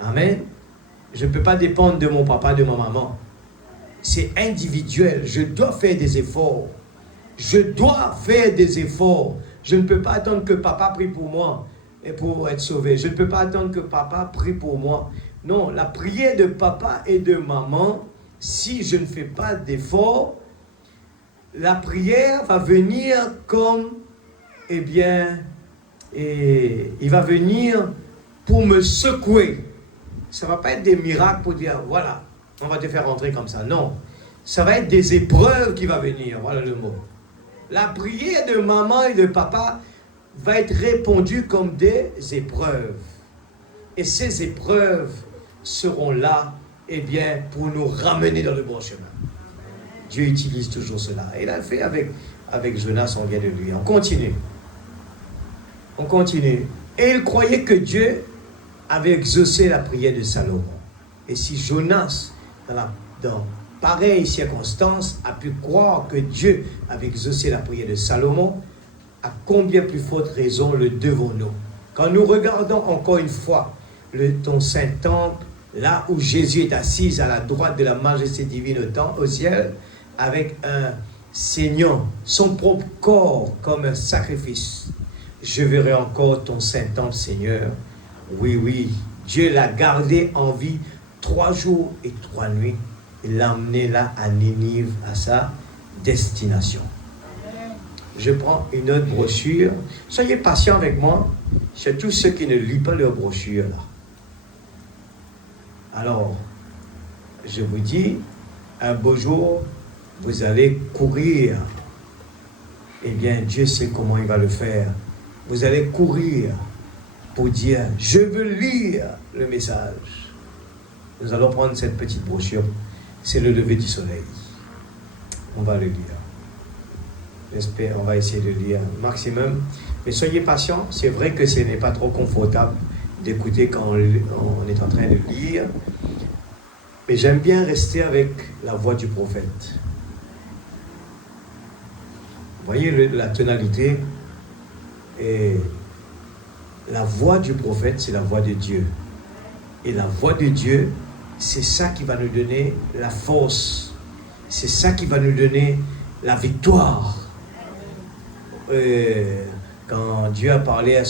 Amen. Je ne peux pas dépendre de mon papa, de ma maman. C'est individuel. Je dois faire des efforts. Je dois faire des efforts. Je ne peux pas attendre que papa prie pour moi et pour être sauvé. Je ne peux pas attendre que papa prie pour moi. Non, la prière de papa et de maman, si je ne fais pas d'efforts, la prière va venir comme, il va venir pour me secouer. Ça ne va pas être des miracles pour dire, voilà, on va te faire rentrer comme ça. Non, ça va être des épreuves qui vont venir, voilà le mot. La prière de maman et de papa va être répondue comme des épreuves. Et ces épreuves seront là, pour nous ramener dans le bon chemin. Dieu utilise toujours cela. Et il a fait avec Jonas, on vient de lui. On continue. On continue. Et il croyait que Dieu avait exaucé la prière de Salomon. Et si Jonas, dans pareille circonstance, a pu croire que Dieu avait exaucé la prière de Salomon, à combien plus forte raison le devons-nous? Quand nous regardons encore une fois ton Saint-Temple, là où Jésus est assis à la droite de la majesté divine au ciel, avec un saignant, son propre corps comme un sacrifice. Je verrai encore ton Saint-Temple, Seigneur. Oui, oui, Dieu l'a gardé en vie 3 jours et 3 nuits. Il l'a emmené là à Ninive, à sa destination. Je prends une autre brochure. Soyez patients avec moi, surtout ceux qui ne lisent pas leur brochure là. Alors, je vous dis, un beau jour, vous allez courir. Dieu sait comment il va le faire. Vous allez courir pour dire, je veux lire le message. Nous allons prendre cette petite brochure. C'est le lever du soleil. On va le lire. J'espère, on va essayer de lire maximum. Mais soyez patients. C'est vrai que ce n'est pas trop confortable d'écouter quand on est en train de lire. Mais j'aime bien rester avec la voix du prophète. Vous voyez la tonalité. Et la voix du prophète, c'est la voix de Dieu. Et la voix de Dieu, c'est ça qui va nous donner la force. C'est ça qui va nous donner la victoire. Quand Dieu a parlé à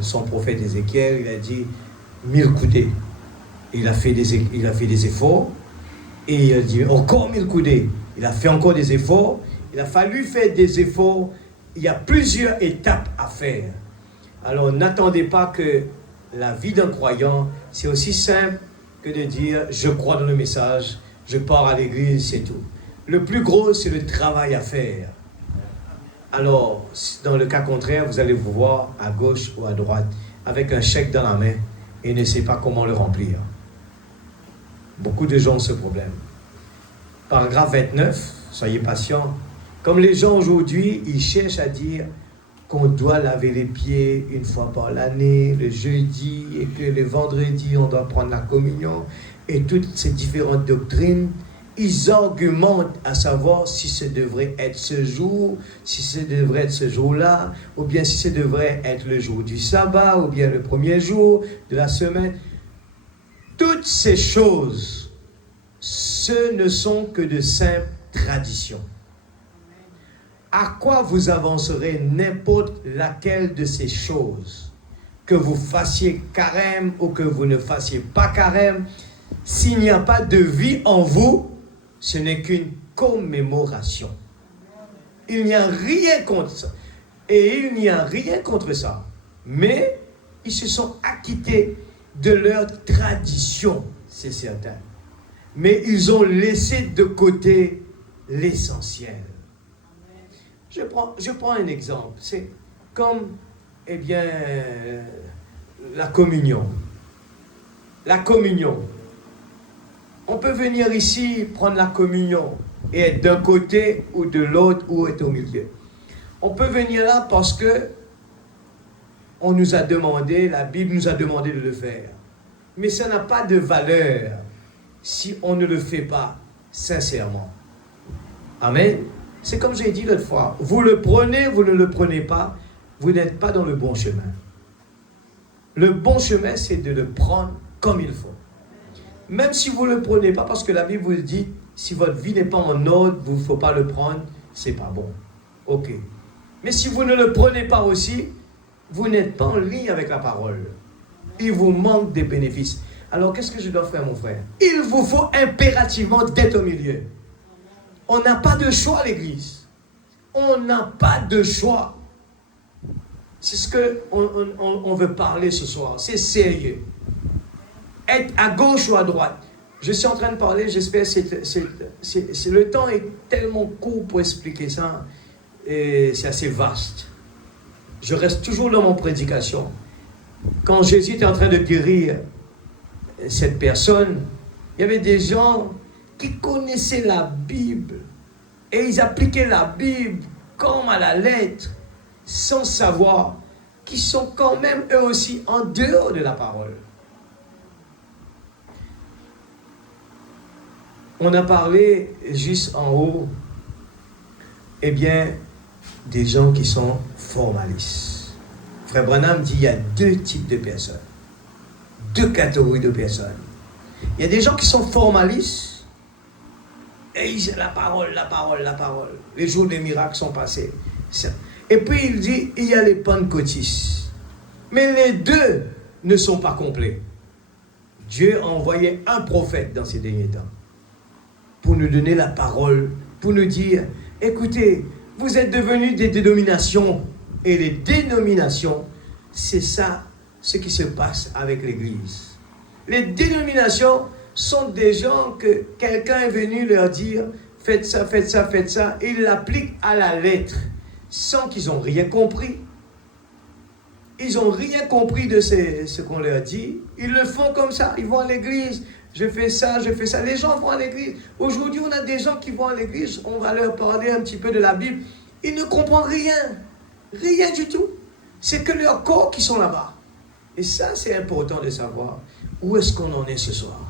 son prophète Ézéchiel, il a dit 1000 coudées. Il a fait des efforts. Et il a dit encore 1000 coudées. Il a fait encore des efforts. Il a fallu faire des efforts. Il y a plusieurs étapes à faire. Alors n'attendez pas que la vie d'un croyant, c'est aussi simple que de dire je crois dans le message, je pars à l'église, c'est tout. Le plus gros, c'est le travail à faire. Alors, dans le cas contraire, vous allez vous voir à gauche ou à droite avec un chèque dans la main et ne savez pas comment le remplir. Beaucoup de gens ont ce problème. Paragraphe 29, soyez patients. Comme les gens aujourd'hui, ils cherchent à dire qu'on doit laver les pieds une fois par l'année, le jeudi, et que le vendredi, on doit prendre la communion, et toutes ces différentes doctrines. ils argumentent à savoir si ce devrait être ce jour, si ce devrait être ce jour-là, ou bien si ce devrait être le jour du sabbat, ou bien le premier jour de la semaine. Toutes ces choses, ce ne sont que de simples traditions. À quoi vous avancerez n'importe laquelle de ces choses, que vous fassiez carême ou que vous ne fassiez pas carême, s'il n'y a pas de vie en vous, ce n'est qu'une commémoration. Il n'y a rien contre ça. Et il n'y a rien contre ça. Mais ils se sont acquittés de leur tradition, c'est certain. Mais ils ont laissé de côté l'essentiel. Je prends un exemple. C'est comme, la communion. La communion. On peut venir ici, prendre la communion et être d'un côté ou de l'autre ou être au milieu. On peut venir là parce que on nous a demandé, la Bible nous a demandé de le faire. Mais ça n'a pas de valeur si on ne le fait pas sincèrement. Amen. C'est comme j'ai dit l'autre fois, vous le prenez, vous ne le prenez pas, vous n'êtes pas dans le bon chemin. Le bon chemin, c'est de le prendre comme il faut. Même si vous ne le prenez pas, parce que la Bible vous dit, si votre vie n'est pas en ordre, il ne faut pas le prendre, c'est pas bon. Ok. Mais si vous ne le prenez pas aussi, vous n'êtes pas en ligne avec la parole. Il vous manque des bénéfices. Alors, qu'est-ce que je dois faire, mon frère? Il vous faut impérativement d'être au milieu. On n'a pas de choix à l'église. On n'a pas de choix. C'est ce qu'on veut parler ce soir. C'est sérieux. Être à gauche ou à droite. Je suis en train de parler, j'espère que le temps est tellement court pour expliquer ça. Et c'est assez vaste. Je reste toujours dans mon prédication. Quand Jésus était en train de guérir cette personne, il y avait des gens qui connaissaient la Bible et ils appliquaient la Bible comme à la lettre, sans savoir qu'ils sont quand même eux aussi en dehors de la parole. On a parlé juste en haut, des gens qui sont formalistes. Frère Branham dit qu'il y a deux types de personnes, deux catégories de personnes. Il y a des gens qui sont formalistes et ils disent la parole, la parole, la parole. Les jours des miracles sont passés. Et puis il dit, il y a les pentecôtistes. Mais les deux ne sont pas complets. Dieu a envoyé un prophète dans ces derniers temps pour nous donner la parole, pour nous dire, écoutez, vous êtes devenus des dénominations. Et les dénominations, c'est ça ce qui se passe avec l'Église. Les dénominations sont des gens que quelqu'un est venu leur dire, faites ça, faites ça, faites ça, et ils l'appliquent à la lettre, sans qu'ils n'ont rien compris. Ils n'ont rien compris de ce qu'on leur dit. Ils le font comme ça, ils vont à l'église. Je fais ça, je fais ça. Les gens vont à l'église. Aujourd'hui, on a des gens qui vont à l'église. On va leur parler un petit peu de la Bible. Ils ne comprennent rien. Rien du tout. C'est que leurs corps qui sont là-bas. Et ça, c'est important de savoir où est-ce qu'on en est ce soir.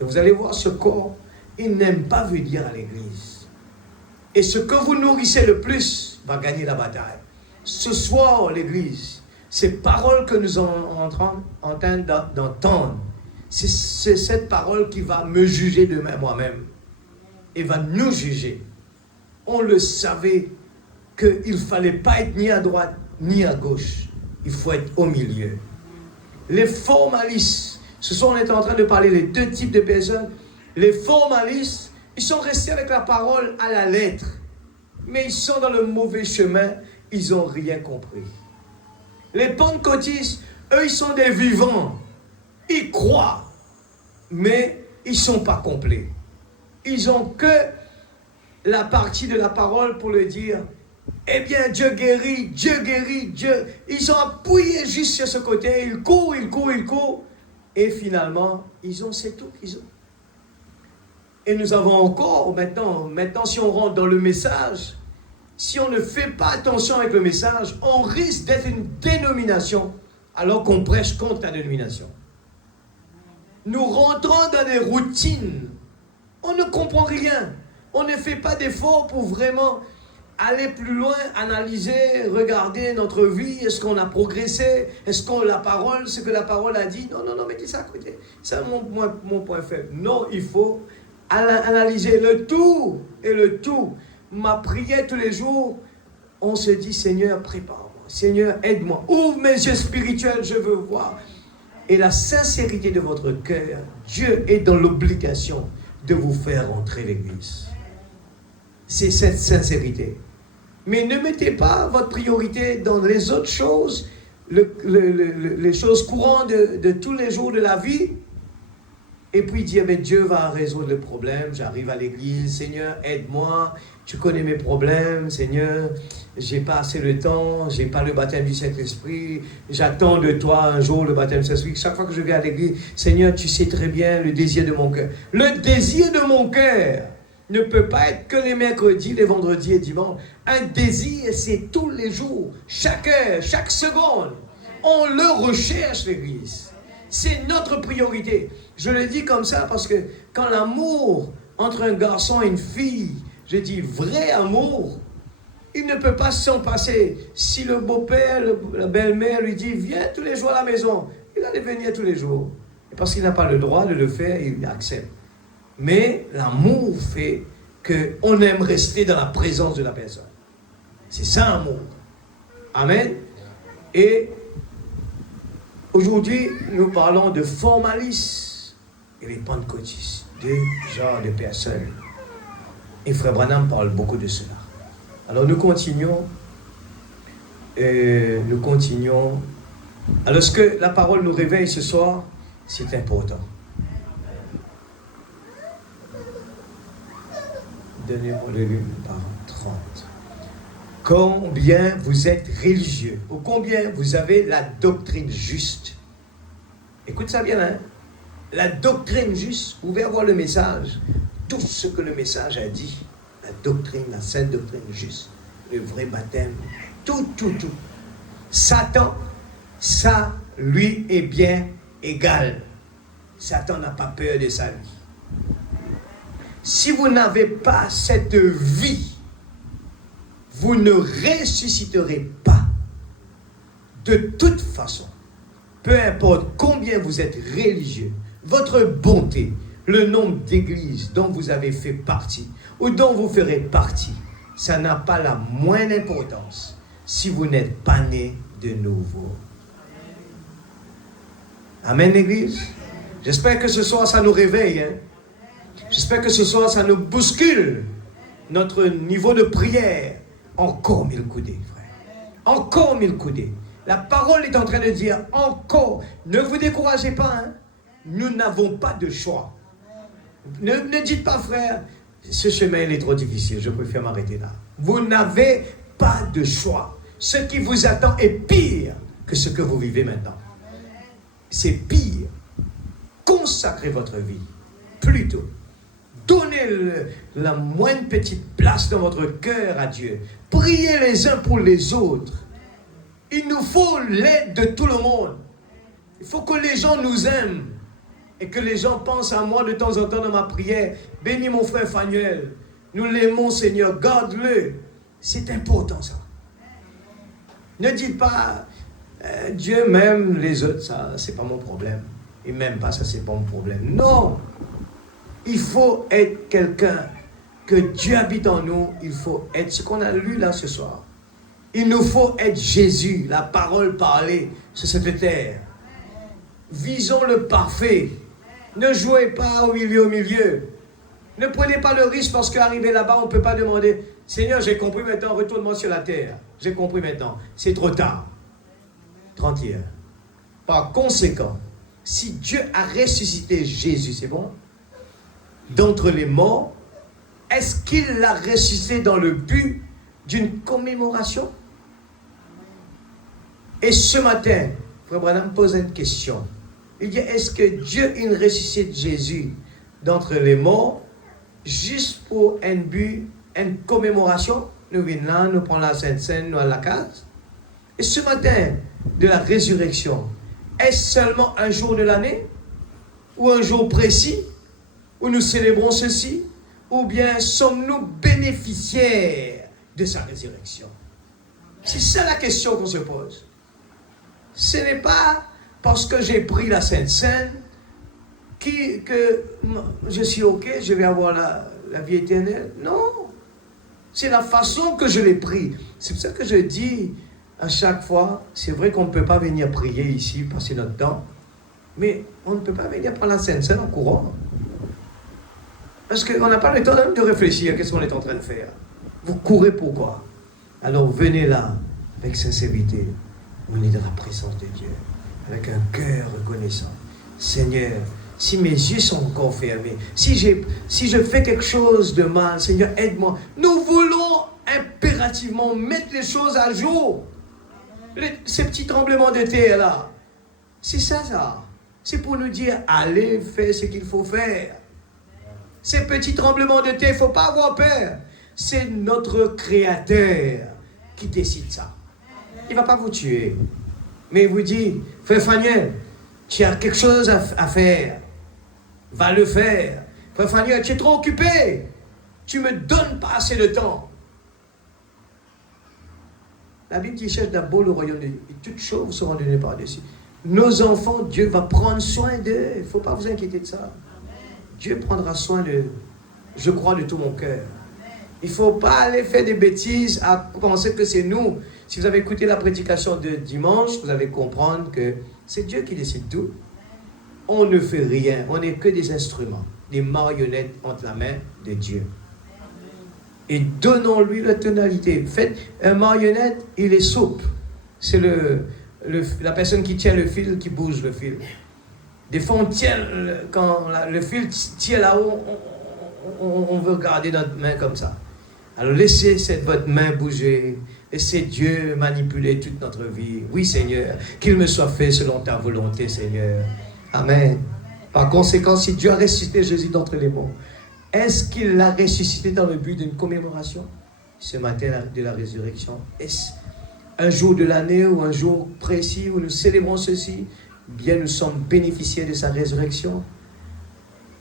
Et vous allez voir, ce corps, il n'aime pas venir à l'église. Et ce que vous nourrissez le plus va gagner la bataille. Ce soir, l'église, ces paroles que nous sommes en train d'entendre, c'est cette parole qui va me juger demain moi-même et va nous juger. On le savait qu'il ne fallait pas être ni à droite ni à gauche. Il faut être au milieu. Les formalistes, on est en train de parler des deux types de personnes. Les formalistes, ils sont restés avec la parole à la lettre, mais ils sont dans le mauvais chemin, ils n'ont rien compris. Les pentecôtistes, eux, ils sont des vivants. Ils croient, mais ils ne sont pas complets. Ils n'ont que la partie de la parole pour le dire, eh bien, Dieu guérit, Dieu. Ils ont appuyé juste sur ce côté, ils courent, et finalement, c'est tout qu'ils ont. Et nous avons encore, maintenant, si on rentre dans le message, si on ne fait pas attention avec le message, on risque d'être une dénomination alors qu'on prêche contre la dénomination. Nous rentrons dans des routines On ne comprend rien. On ne fait pas d'effort pour vraiment aller plus loin, analyser, regarder notre vie. Est-ce qu'on a progressé? Est-ce qu'on la parole, ce que la parole a dit? Non, mettez ça à côté. C'est mon point faible. Non, il faut analyser le tout et le tout. Ma prière tous les jours, on se dit, Seigneur, prépare-moi. Seigneur, aide-moi. Ouvre mes yeux spirituels, je veux voir. Et la sincérité de votre cœur, Dieu est dans l'obligation de vous faire entrer l'église. C'est cette sincérité. Mais ne mettez pas votre priorité dans les autres choses, les choses courantes de tous les jours de la vie. Et puis dire, mais Dieu va résoudre le problème. J'arrive à l'église, Seigneur, aide-moi. Tu connais mes problèmes, Seigneur. J'ai pas assez de temps, j'ai pas le baptême du Saint-Esprit. J'attends de toi un jour le baptême du Saint-Esprit. Chaque fois que je viens à l'église, Seigneur, tu sais très bien le désir de mon cœur. Le désir de mon cœur ne peut pas être que les mercredis, les vendredis et dimanches. Un désir, c'est tous les jours, chaque heure, chaque seconde. On le recherche, l'église. C'est notre priorité. Je le dis comme ça parce que quand l'amour entre un garçon et une fille, je dis vrai amour, il ne peut pas s'en passer. Si le beau-père, la belle-mère lui dit, viens tous les jours à la maison, il allait venir tous les jours. Et parce qu'il n'a pas le droit de le faire, il accepte. Mais l'amour fait qu'on aime rester dans la présence de la personne. C'est ça l'amour. Amen. Et aujourd'hui, nous parlons de formalistes et les pentecôtistes, deux genres de personnes. Et Frère Branham parle beaucoup de cela. Alors nous continuons. Alors ce que la parole nous réveille ce soir, c'est important. Donnez-moi le livre par 30. Combien vous êtes religieux, ou combien vous avez la doctrine juste. Écoute ça bien, hein? La doctrine juste, vous pouvez avoir le message, tout ce que le message a dit, la doctrine, la sainte doctrine juste, le vrai baptême, tout. Satan, ça lui est bien égal. Satan n'a pas peur de sa vie. Si vous n'avez pas cette vie, vous ne ressusciterez pas. De toute façon, peu importe combien vous êtes religieux, votre bonté, le nombre d'églises dont vous avez fait partie ou dont vous ferez partie, ça n'a pas la moindre importance si vous n'êtes pas né de nouveau. Amen, l'église. J'espère que ce soir, ça nous réveille. J'espère que ce soir, ça nous bouscule notre niveau de prière. Encore 1000 coudées, frère. Encore 1000 coudées. La parole est en train de dire encore. Ne vous découragez pas. Nous n'avons pas de choix. Ne dites pas, frère, ce chemin il est trop difficile, je préfère m'arrêter là. Vous n'avez pas de choix. Ce qui vous attend est pire que ce que vous vivez maintenant. C'est pire. Consacrez votre vie. Plutôt. Donnez la moindre petite place dans votre cœur à Dieu. Priez les uns pour les autres. Il nous faut l'aide de tout le monde. Il faut que les gens nous aiment. Et que les gens pensent à moi de temps en temps dans ma prière. Bénis mon frère Fanuel. Nous l'aimons, Seigneur. Garde-le. C'est important, ça. Ne dites pas, Dieu m'aime, les autres, ça, c'est pas mon problème. Il m'aime pas, ça, c'est pas mon problème. Non. Il faut être quelqu'un que Dieu habite en nous. Il faut être ce qu'on a lu là ce soir. Il nous faut être Jésus, la parole parlée sur cette terre. Visons le parfait. Ne jouez pas au milieu. Ne prenez pas le risque parce qu'arrivé là-bas, on ne peut pas demander « Seigneur, j'ai compris maintenant, retourne-moi sur la terre. J'ai compris maintenant. » C'est trop tard. 31. Par conséquent, si Dieu a ressuscité Jésus, c'est bon? D'entre les morts, est-ce qu'il l'a ressuscité dans le but d'une commémoration? Et ce matin, Frère Branham pose une question. Il dit, est-ce que Dieu il ressuscite Jésus d'entre les morts juste pour un but, une commémoration? Nous venons là, nous prenons la Sainte Seine, nous à la case. Et ce matin de la résurrection, est-ce seulement un jour de l'année? Ou un jour précis? où nous célébrons ceci, ou bien sommes-nous bénéficiaires de sa résurrection? C'est ça la question qu'on se pose. Ce n'est pas parce que j'ai pris la Sainte Seine que je suis OK, je vais avoir la vie éternelle. Non. C'est la façon que je l'ai pris. C'est pour ça que je dis à chaque fois, c'est vrai qu'on ne peut pas venir prier ici, passer notre temps, mais on ne peut pas venir prendre la Sainte Seine en courant. Parce qu'on n'a pas le temps même de réfléchir à ce qu'on est en train de faire. Vous courez pourquoi? Alors venez là, avec sincérité, on est dans la présence de Dieu, avec un cœur reconnaissant. Seigneur, si mes yeux sont encore fermés, si je fais quelque chose de mal, Seigneur, aide-moi. Nous voulons impérativement mettre les choses à jour. Ces petits tremblements de terre là, c'est ça. C'est pour nous dire, allez faire ce qu'il faut faire. Ces petits tremblements de terre, il ne faut pas avoir peur. C'est notre Créateur qui décide ça. Il ne va pas vous tuer. Mais il vous dit, frère Faniel, tu as quelque chose à faire. Va le faire. Frère Faniel, tu es trop occupé. Tu ne me donnes pas assez de temps. La Bible dit, cherche d'abord le royaume de Dieu. Et toutes choses seront données par-dessus. Nos enfants, Dieu va prendre soin d'eux. Il ne faut pas vous inquiéter de ça. Dieu prendra soin de, je crois de tout mon cœur. Il ne faut pas aller faire des bêtises à penser que c'est nous. Si vous avez écouté la prédication de dimanche, vous allez comprendre que c'est Dieu qui décide tout. On ne fait rien. On n'est que des instruments, des marionnettes entre la main de Dieu. Et donnons-lui la tonalité. Faites un marionnette, il est souple. C'est la personne qui tient le fil qui bouge le fil. Des fois, on tient, quand le fil tient là-haut, on veut garder notre main comme ça. Alors, laissez votre main bouger. Laissez Dieu manipuler toute notre vie. Oui, Seigneur, qu'il me soit fait selon ta volonté, Seigneur. Amen. Par conséquent, si Dieu a ressuscité Jésus d'entre les morts, est-ce qu'il l'a ressuscité dans le but d'une commémoration? Ce matin de la résurrection. Est-ce un jour de l'année ou un jour précis où nous célébrons ceci? Bien, nous sommes bénéficiaires de sa résurrection.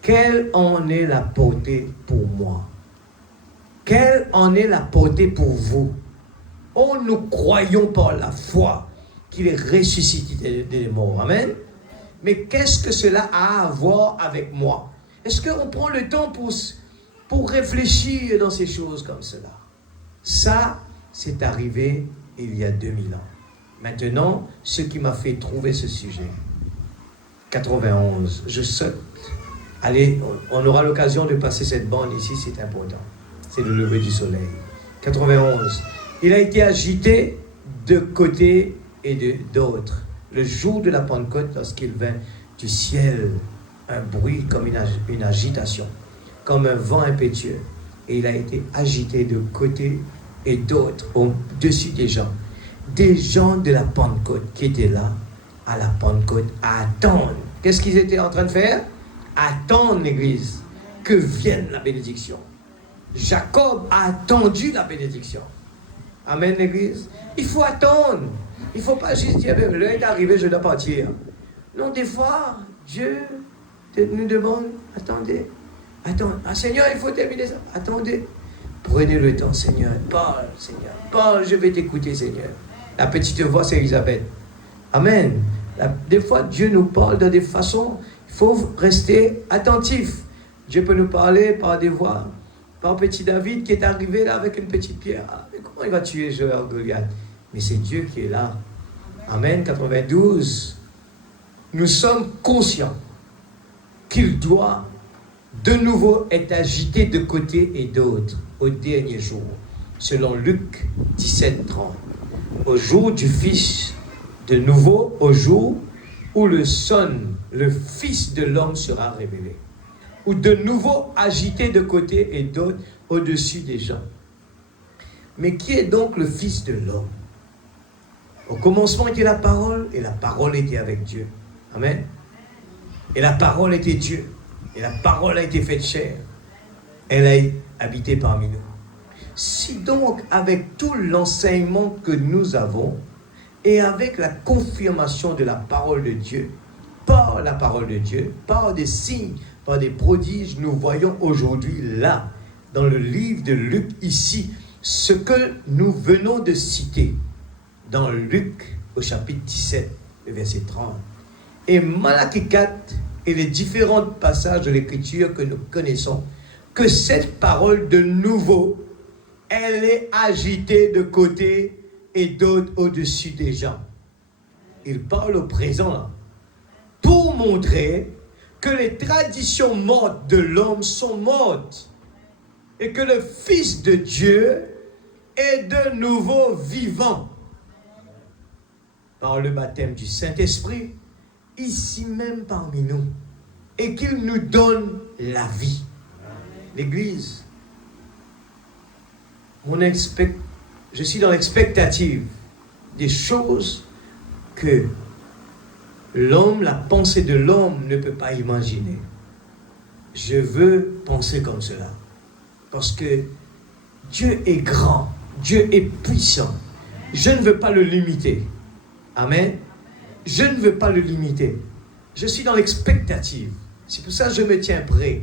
Quelle en est la portée pour moi? Quelle en est la portée pour vous? Oh, nous croyons par la foi qu'il est ressuscité des morts. Amen. Mais qu'est-ce que cela a à voir avec moi? Est-ce qu'on prend le temps pour réfléchir dans ces choses comme cela? Ça, c'est arrivé il y a 2000 ans. Maintenant, ce qui m'a fait trouver ce sujet, 91, je saute. Allez, on aura l'occasion de passer cette bande ici, c'est important. C'est le lever du soleil. 91. Il a été agité de côté et d'autre. Le jour de la Pentecôte, lorsqu'il vint du ciel, un bruit comme une agitation, comme un vent impétueux. Et il a été agité de côté et d'autre, au-dessus des gens. Des gens de la Pentecôte qui étaient là, à la Pentecôte, à attendre. Qu'est-ce qu'ils étaient en train de faire? Attendre l'Église, que vienne la bénédiction. Jacob a attendu la bénédiction. Amen, l'Église. Il faut attendre. Il ne faut pas juste dire, l'heure est arrivée, je dois partir. Non, des fois, Dieu nous demande, attendez. Ah, Seigneur, il faut terminer ça. Attendez. Prenez le temps, Seigneur. Parle, Seigneur. Parle, je vais t'écouter, Seigneur. La petite voix, c'est Elisabeth. Amen. Des fois, Dieu nous parle de des façons, il faut rester attentif. Dieu peut nous parler par des voix. Par petit David qui est arrivé là avec une petite pierre. Ah, mais comment il va tuer Joël Goliath? Mais c'est Dieu qui est là. Amen. 92. Nous sommes conscients qu'il doit de nouveau être agité de côté et d'autre au dernier jour. Selon Luc 17, 30. Au jour du Fils, de nouveau au jour où le Fils de l'homme sera révélé. Ou de nouveau agité de côté et d'autre au-dessus des gens. Mais qui est donc le Fils de l'homme? Au commencement était la parole, et la parole était avec Dieu. Amen. Et la parole était Dieu. Et la parole a été faite chair. Elle a habité parmi nous. Si donc, avec tout l'enseignement que nous avons, et avec la confirmation de la parole de Dieu, par la parole de Dieu, par des signes, par des prodiges, nous voyons aujourd'hui là, dans le livre de Luc, ici, ce que nous venons de citer dans Luc au chapitre 17, le verset 30. Et Malachie 4 et les différents passages de l'Écriture que nous connaissons, que cette parole de nouveau, elle est agitée de côté et d'autre au-dessus des gens. Il parle au présent là, pour montrer que les traditions mortes de l'homme sont mortes et que le Fils de Dieu est de nouveau vivant par le baptême du Saint-Esprit, ici même parmi nous, et qu'il nous donne la vie. L'Église, je suis dans l'expectative des choses que l'homme, la pensée de l'homme ne peut pas imaginer. Je veux penser comme cela. Parce que Dieu est grand, Dieu est puissant. Je ne veux pas le limiter. Amen. Je ne veux pas le limiter. Je suis dans l'expectative. C'est pour ça que je me tiens prêt.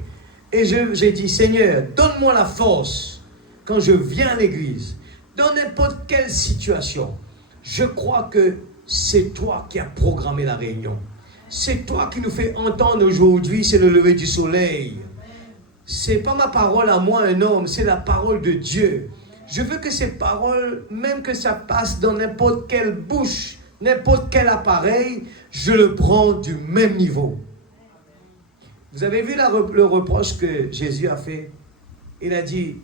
Et j'ai dit, Seigneur, donne-moi la force quand je viens à l'église, dans n'importe quelle situation. Je crois que c'est toi qui as programmé la réunion. C'est toi qui nous fais entendre aujourd'hui, c'est le lever du soleil. C'est pas ma parole à moi, un homme, c'est la parole de Dieu. Je veux que ces paroles, même que ça passe dans n'importe quelle bouche, n'importe quel appareil, je le prends du même niveau. Vous avez vu le reproche que Jésus a fait? Il a dit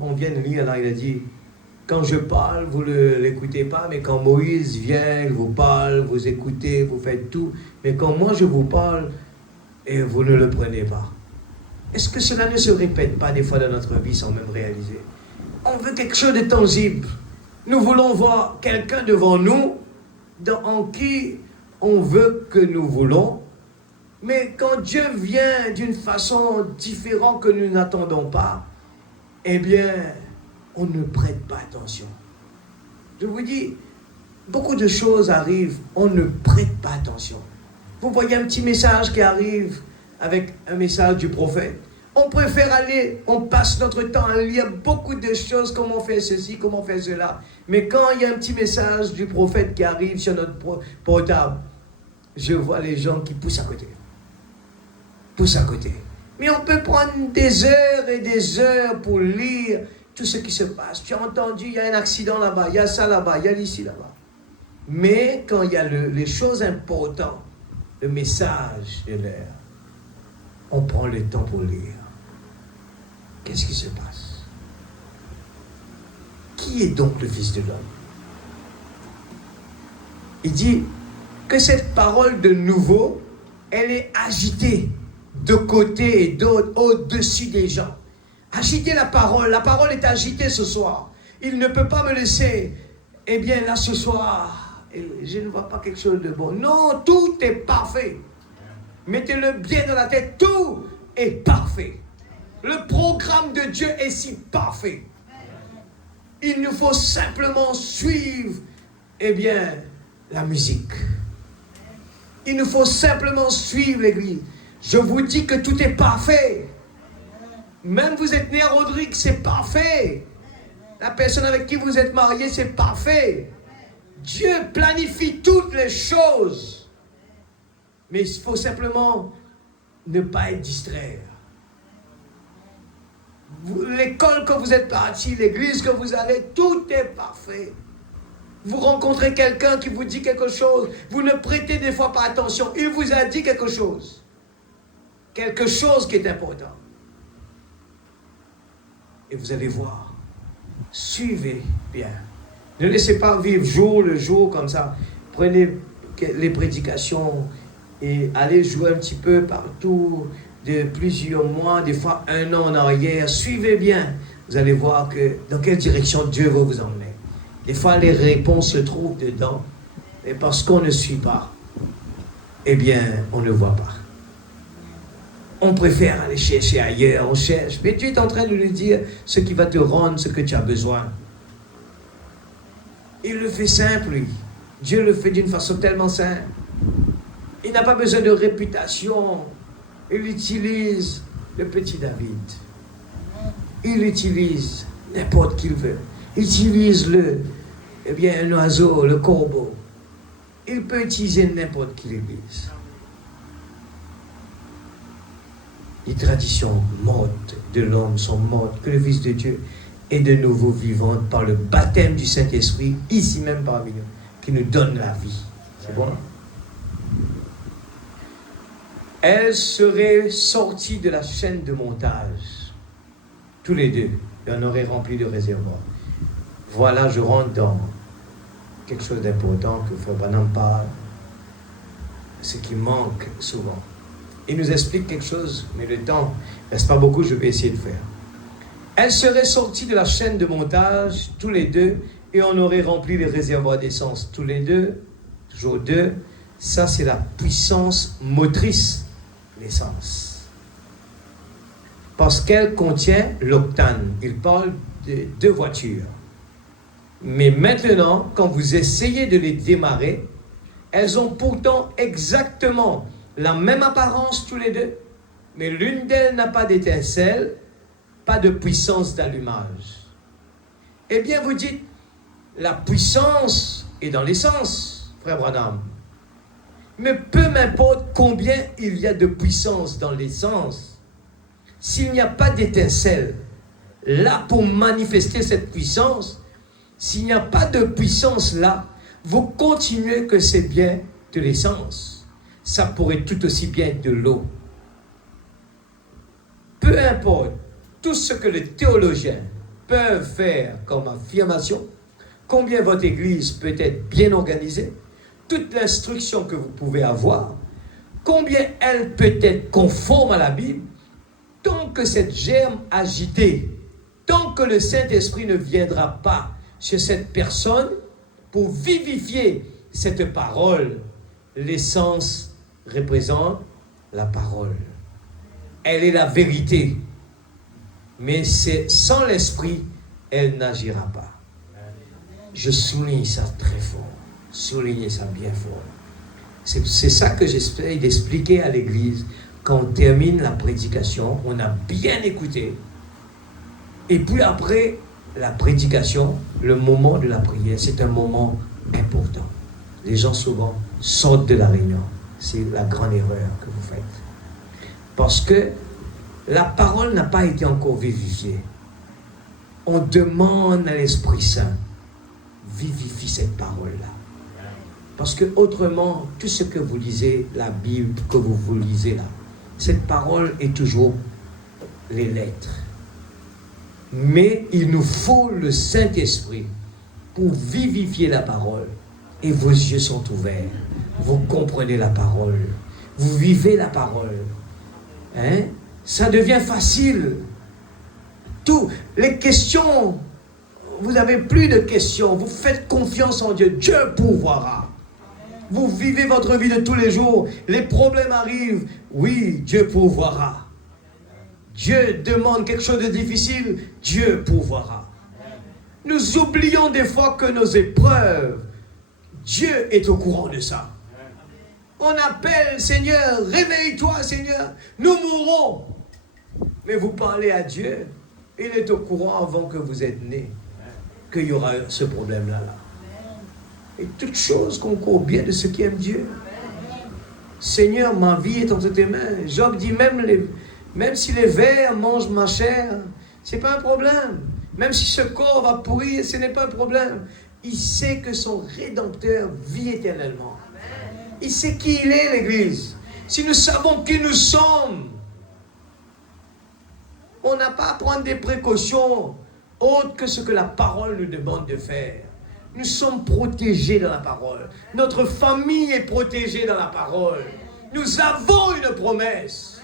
on vient de lire là, il a dit, quand je parle, vous ne l'écoutez pas, mais quand Moïse vient, il vous parle, vous écoutez, vous faites tout, mais quand moi je vous parle, et vous ne le prenez pas. Est-ce que cela ne se répète pas des fois dans notre vie sans même réaliser? On veut quelque chose de tangible. Nous voulons voir quelqu'un devant nous en qui on veut que nous voulons. Mais quand Dieu vient d'une façon différente que nous n'attendons pas, eh bien, on ne prête pas attention. Je vous dis, beaucoup de choses arrivent, on ne prête pas attention. Vous voyez un petit message qui arrive avec un message du prophète. On préfère aller, on passe notre temps à lire beaucoup de choses, comment faire ceci, comment faire cela. Mais quand il y a un petit message du prophète qui arrive sur notre portable, je vois les gens qui poussent à côté. Poussent à côté. Mais on peut prendre des heures et des heures pour lire tout ce qui se passe. Tu as entendu, il y a un accident là-bas, il y a ça là-bas, il y a l'ici là-bas. Mais quand il y a les choses importantes, le message de l'heure, on prend le temps pour lire. Qu'est-ce qui se passe? Qui est donc le Fils de l'homme? Il dit que cette parole de nouveau, elle est agitée de côté et d'autre, au-dessus des gens. Agitez la parole est agitée ce soir. Il ne peut pas me laisser, eh bien là ce soir, je ne vois pas quelque chose de bon. Non, tout est parfait. Mettez-le bien dans la tête, tout est parfait. Le programme de Dieu est si parfait. Il nous faut simplement suivre, eh bien, la musique. Il nous faut simplement suivre l'église. Je vous dis que tout est parfait. Même vous êtes né à Rodrigue, c'est parfait. La personne avec qui vous êtes marié, c'est parfait. Dieu planifie toutes les choses. Mais il faut simplement ne pas être distrait. L'école que vous êtes parti, l'église que vous allez, tout est parfait. Vous rencontrez quelqu'un qui vous dit quelque chose, vous ne prêtez des fois pas attention. Il vous a dit quelque chose. Quelque chose qui est important. Et vous allez voir. Suivez bien. Ne laissez pas vivre jour le jour comme ça. Prenez les prédications et allez jouer un petit peu partout de plusieurs mois, des fois 1 an en arrière. Suivez bien. Vous allez voir que dans quelle direction Dieu veut vous emmener. Des fois, les réponses se trouvent dedans. Et parce qu'on ne suit pas, eh bien, on ne voit pas. On préfère aller chercher ailleurs, on cherche. Mais Dieu est en train de lui dire ce qui va te rendre ce que tu as besoin. Il le fait simple, lui. Dieu le fait d'une façon tellement simple. Il n'a pas besoin de réputation. Il utilise le petit David. Il utilise n'importe qui veut. Il utilise un oiseau, le corbeau. Il peut utiliser n'importe qui l'Église. Les traditions mortes de l'homme sont mortes, que le Fils de Dieu est de nouveau vivante par le baptême du Saint-Esprit, ici même parmi nous, qui nous donne la vie. C'est bon? Elle serait sortie de la chaîne de montage, tous les deux, et on aurait rempli le réservoir. Voilà, je rentre dans quelque chose d'important que Frère Branham parle, ce qui manque souvent. Il nous explique quelque chose, mais le temps ne reste pas beaucoup, je vais essayer de faire. Elle serait sortie de la chaîne de montage, tous les deux, et on aurait rempli les réservoirs d'essence, tous les deux, toujours deux. Ça, c'est la puissance motrice, l'essence. Parce qu'elle contient l'octane. Il parle de deux voitures. Mais maintenant, quand vous essayez de les démarrer, elles ont pourtant exactement la même apparence tous les deux, mais l'une d'elles n'a pas d'étincelle, pas de puissance d'allumage. Eh bien, vous dites, la puissance est dans l'essence, Frère Branham. Mais peu m'importe combien il y a de puissance dans l'essence, s'il n'y a pas d'étincelle, là pour manifester cette puissance, s'il n'y a pas de puissance là, vous continuez que c'est bien de l'essence. Ça pourrait tout aussi bien être de l'eau. Peu importe tout ce que les théologiens peuvent faire comme affirmation, combien votre Église peut être bien organisée, toute l'instruction que vous pouvez avoir, combien elle peut être conforme à la Bible, tant que cette germe agitée, tant que le Saint-Esprit ne viendra pas sur cette personne pour vivifier cette parole, l'essence représente la parole. Elle est la vérité. Mais c'est sans l'esprit, elle n'agira pas. Je souligne ça très fort. Soulignez ça bien fort. C'est ça que j'essaie d'expliquer à l'Église. Quand on termine la prédication, on a bien écouté. Et puis après la prédication, le moment de la prière, c'est un moment important. Les gens souvent sortent de la réunion. C'est la grande erreur que vous faites. Parce que la parole n'a pas été encore vivifiée. On demande à l'Esprit Saint, vivifie cette parole-là. Parce que autrement, tout ce que vous lisez, la Bible que vous lisez là, cette parole est toujours les lettres. Mais il nous faut le Saint-Esprit pour vivifier la parole. Et vos yeux sont ouverts. Vous comprenez la parole. Vous vivez la parole. Hein? Ça devient facile. Tout, les questions, vous n'avez plus de questions. Vous faites confiance en Dieu. Dieu pourvoira. Vous vivez votre vie de tous les jours. Les problèmes arrivent. Oui, Dieu pourvoira. Dieu demande quelque chose de difficile. Dieu pourvoira. Nous oublions des fois que nos épreuves, Dieu est au courant de ça. On appelle, Seigneur, réveille-toi, Seigneur, nous mourrons. Mais vous parlez à Dieu, il est au courant avant que vous êtes nés, qu'il y aura ce problème-là. Et toute chose concourt bien de ceux qui aiment Dieu. Seigneur, ma vie est entre tes mains. Job dit, même si les vers mangent ma chair, ce n'est pas un problème. Même si ce corps va pourrir, ce n'est pas un problème. Il sait que son Rédempteur vit éternellement. Il sait qui il est, l'Église. Si nous savons qui nous sommes, on n'a pas à prendre des précautions autres que ce que la parole nous demande de faire. Nous sommes protégés dans la parole. Notre famille est protégée dans la parole. Nous avons une promesse.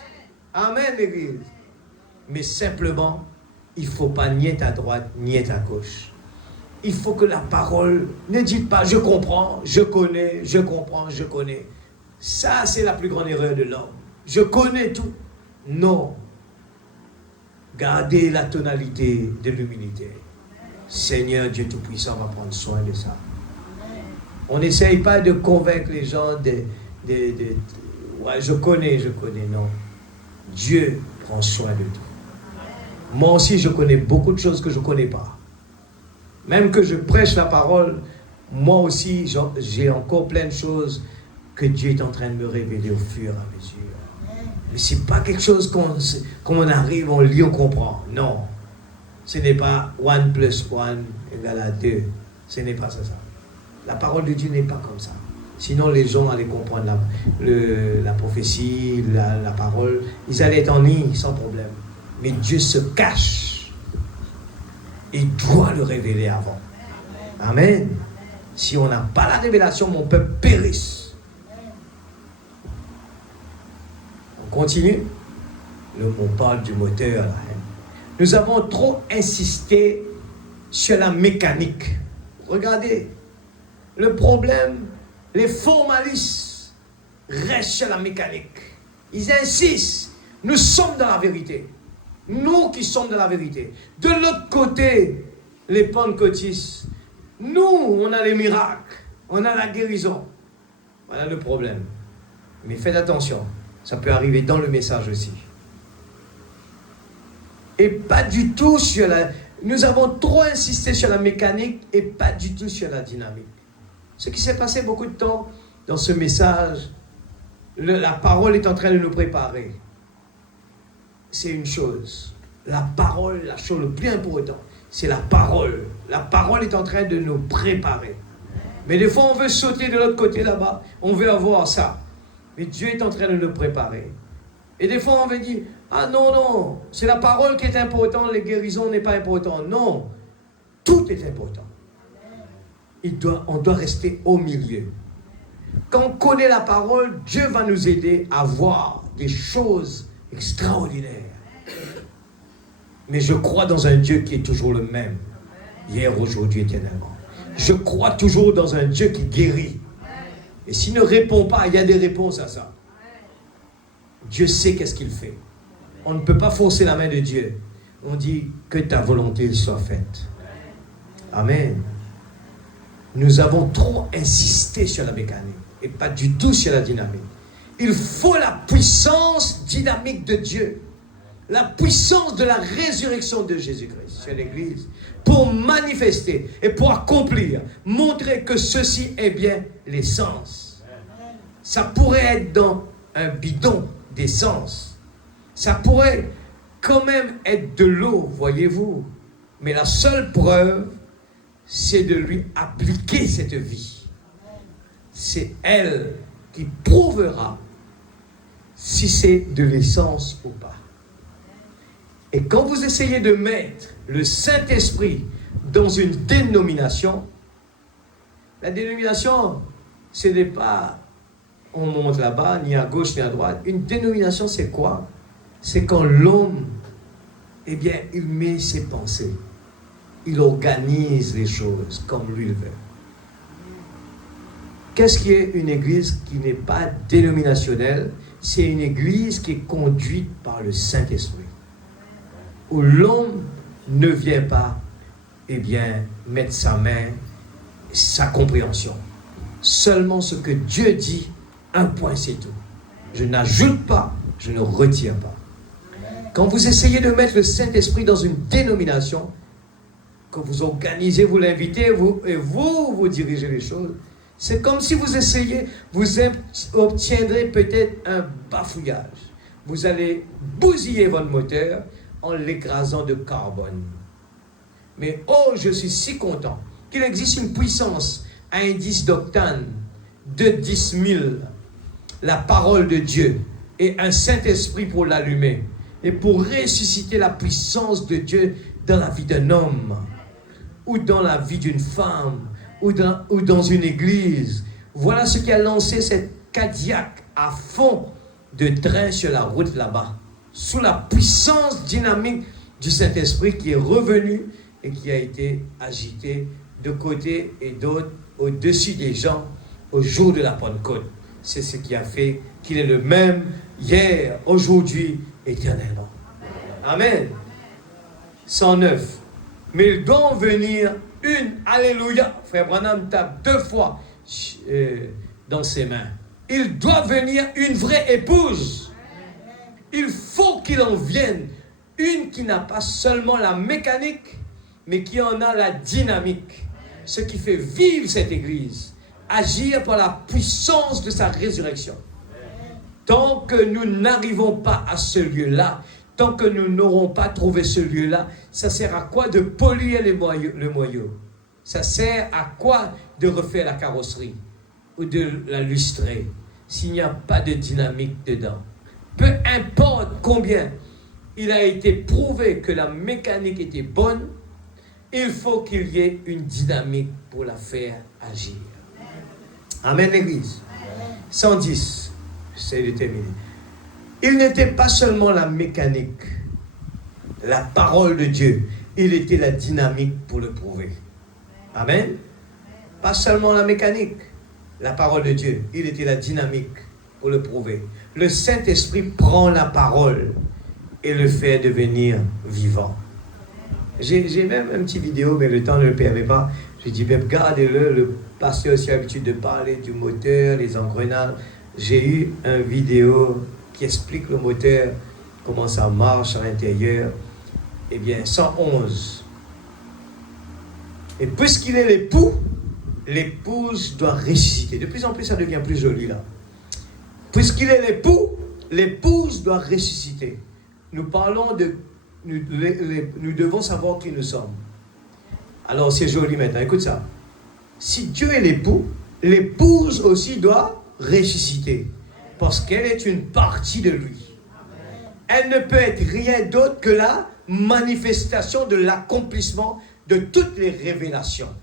Amen, l'Église. Mais simplement, il ne faut pas ni être à droite, ni être à gauche. Il faut que la parole ne dise pas « je comprends, je connais, je comprends, je connais ». Ça, c'est la plus grande erreur de l'homme. Je connais tout. Non. Gardez la tonalité de l'humilité. Seigneur Dieu Tout-Puissant va prendre soin de ça. On n'essaye pas de convaincre les gens ouais, je connais, non. Dieu prend soin de tout. Moi aussi, je connais beaucoup de choses que je ne connais pas. Même que je prêche la parole, moi aussi, j'ai encore plein de choses que Dieu est en train de me révéler au fur et à mesure. Mais ce n'est pas quelque chose qu'on arrive, on lit, on comprend. Non. Ce n'est pas 1 + 1 = 2. Ce n'est pas ça. La parole de Dieu n'est pas comme ça. Sinon, les gens allaient comprendre la prophétie, la parole. Ils allaient être en ligne sans problème. Mais Dieu se cache. Il doit le révéler avant. Amen. Si on n'a pas la révélation, mon peuple périsse. On continue. On parle du moteur là. Nous avons trop insisté sur la mécanique. Regardez, le problème, les formalistes restent sur la mécanique. Ils insistent. Nous sommes dans la vérité. Nous qui sommes dans la vérité. De l'autre côté, les pentecôtistes, nous, on a les miracles. On a la guérison. Voilà le problème. Mais faites attention. Ça peut arriver dans le message aussi. Et pas du tout sur la... Nous avons trop insisté sur la mécanique et pas du tout sur la dynamique. Ce qui s'est passé beaucoup de temps dans ce message, la parole est en train de nous préparer. C'est une chose. La parole, la chose le plus importante, c'est la parole. La parole est en train de nous préparer. Mais des fois, on veut sauter de l'autre côté là-bas. On veut avoir ça. Mais Dieu est en train de nous préparer. Et des fois, on veut dire, ah non, c'est la parole qui est importante, les guérisons n'est pas important. Non, tout est important. On doit rester au milieu. Quand on connaît la parole, Dieu va nous aider à voir des choses extraordinaires. Mais je crois dans un Dieu qui est toujours le même, hier, aujourd'hui, éternellement. Je crois toujours dans un Dieu qui guérit. Et s'il ne répond pas, il y a des réponses à ça. Dieu sait qu'est-ce qu'il fait. On ne peut pas forcer la main de Dieu. On dit que ta volonté soit faite. Amen. Nous avons trop insisté sur la mécanique et pas du tout sur la dynamique. Il faut la puissance dynamique de Dieu. La puissance de la résurrection de Jésus-Christ sur l'Église pour manifester et pour accomplir, montrer que ceci est bien l'essence. Ça pourrait être dans un bidon d'essence. Ça pourrait quand même être de l'eau, voyez-vous. Mais la seule preuve, c'est de lui appliquer cette vie. C'est elle qui prouvera si c'est de l'essence ou pas. Et quand vous essayez de mettre le Saint-Esprit dans une dénomination, la dénomination, ce n'est pas on monte là-bas, ni à gauche, ni à droite. Une dénomination, c'est quoi? C'est quand l'homme, eh bien, il met ses pensées. Il organise les choses comme lui le veut. Qu'est-ce qui est une église qui n'est pas dénominationnelle? C'est une église qui est conduite par le Saint-Esprit. Où l'homme ne vient pas, eh bien, mettre sa main, sa compréhension. Seulement ce que Dieu dit, un point, c'est tout. Je n'ajoute pas, je ne retire pas. Quand vous essayez de mettre le Saint-Esprit dans une dénomination, que vous organisez, vous l'invitez, vous dirigez les choses, c'est comme si vous essayez, vous obtiendrez peut-être un bafouillage. Vous allez bousiller votre moteur en l'écrasant de carbone. Mais oh, je suis si content qu'il existe une puissance à indice d'octane de 10 000, la parole de Dieu et un Saint-Esprit pour l'allumer et pour ressusciter la puissance de Dieu dans la vie d'un homme ou dans la vie d'une femme ou dans une église. Voilà ce qui a lancé cette Cadillac à fond de train sur la route là-bas, sous la puissance dynamique du Saint-Esprit qui est revenu et qui a été agité de côté et d'autre au-dessus des gens au jour de la Pentecôte. C'est ce qui a fait qu'il est le même hier, aujourd'hui, éternellement. Amen. 109. Mais il doit en venir une, alléluia, frère Branham tape 2 fois dans ses mains. Il doit venir une vraie épouse. Il faut qu'il en vienne une qui n'a pas seulement la mécanique, mais qui en a la dynamique. Ce qui fait vivre cette Église. Agir par la puissance de sa résurrection. Tant que nous n'arrivons pas à ce lieu-là, tant que nous n'aurons pas trouvé ce lieu-là, ça sert à quoi de polir le moyeu? Ça sert à quoi de refaire la carrosserie ou de la lustrer s'il n'y a pas de dynamique dedans? Peu importe combien il a été prouvé que la mécanique était bonne, il faut qu'il y ait une dynamique pour la faire agir. Amen, l'Église. 110. J'essaie de terminer. Il n'était pas seulement la mécanique, la parole de Dieu. Il était la dynamique pour le prouver. Amen. Pas seulement la mécanique, la parole de Dieu. Il était la dynamique pour le prouver. Le Saint-Esprit prend la parole et le fait devenir vivant. J'ai même une petite vidéo, mais le temps ne le permet pas. Je dis, ben, regardez-le, le pasteur aussi a l'habitude de parler du moteur, les engrenages. J'ai eu une vidéo qui explique le moteur, comment ça marche à l'intérieur. Eh bien, 111. Et puisqu'il est l'époux, l'épouse doit ressusciter. De plus en plus, ça devient plus joli là. Puisqu'il est l'époux, l'épouse doit ressusciter. Nous parlons de... Nous devons savoir qui nous sommes. Alors, c'est joli maintenant. Écoute ça. Si Dieu est l'époux, l'épouse aussi doit ressusciter. Parce qu'elle est une partie de lui. Elle ne peut être rien d'autre que la manifestation de l'accomplissement de toutes les révélations.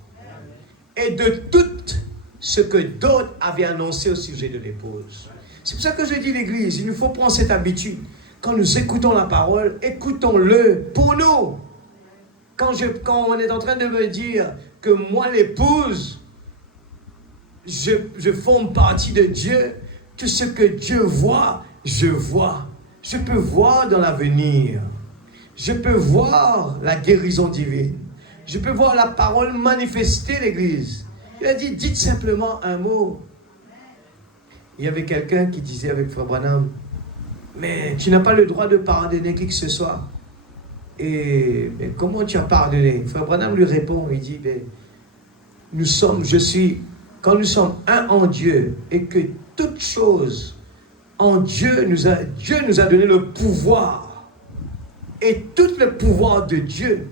Et de tout ce que d'autres avaient annoncé au sujet de l'épouse. C'est pour ça que je dis l'Église, il nous faut prendre cette habitude. Quand nous écoutons la parole, écoutons-le pour nous. Quand on est en train de me dire que moi, l'épouse, je forme partie de Dieu, tout ce que Dieu voit, je vois. Je peux voir dans l'avenir. Je peux voir la guérison divine. Je peux voir la parole manifester l'Église. Il a dit, dites simplement un mot. Il y avait quelqu'un qui disait avec Frère Branham, mais tu n'as pas le droit de pardonner qui que ce soit. Et mais comment tu as pardonné? Frère Branham lui répond, il dit, mais quand nous sommes un en Dieu, et que toute chose en Dieu nous a donné le pouvoir. Et tout le pouvoir de Dieu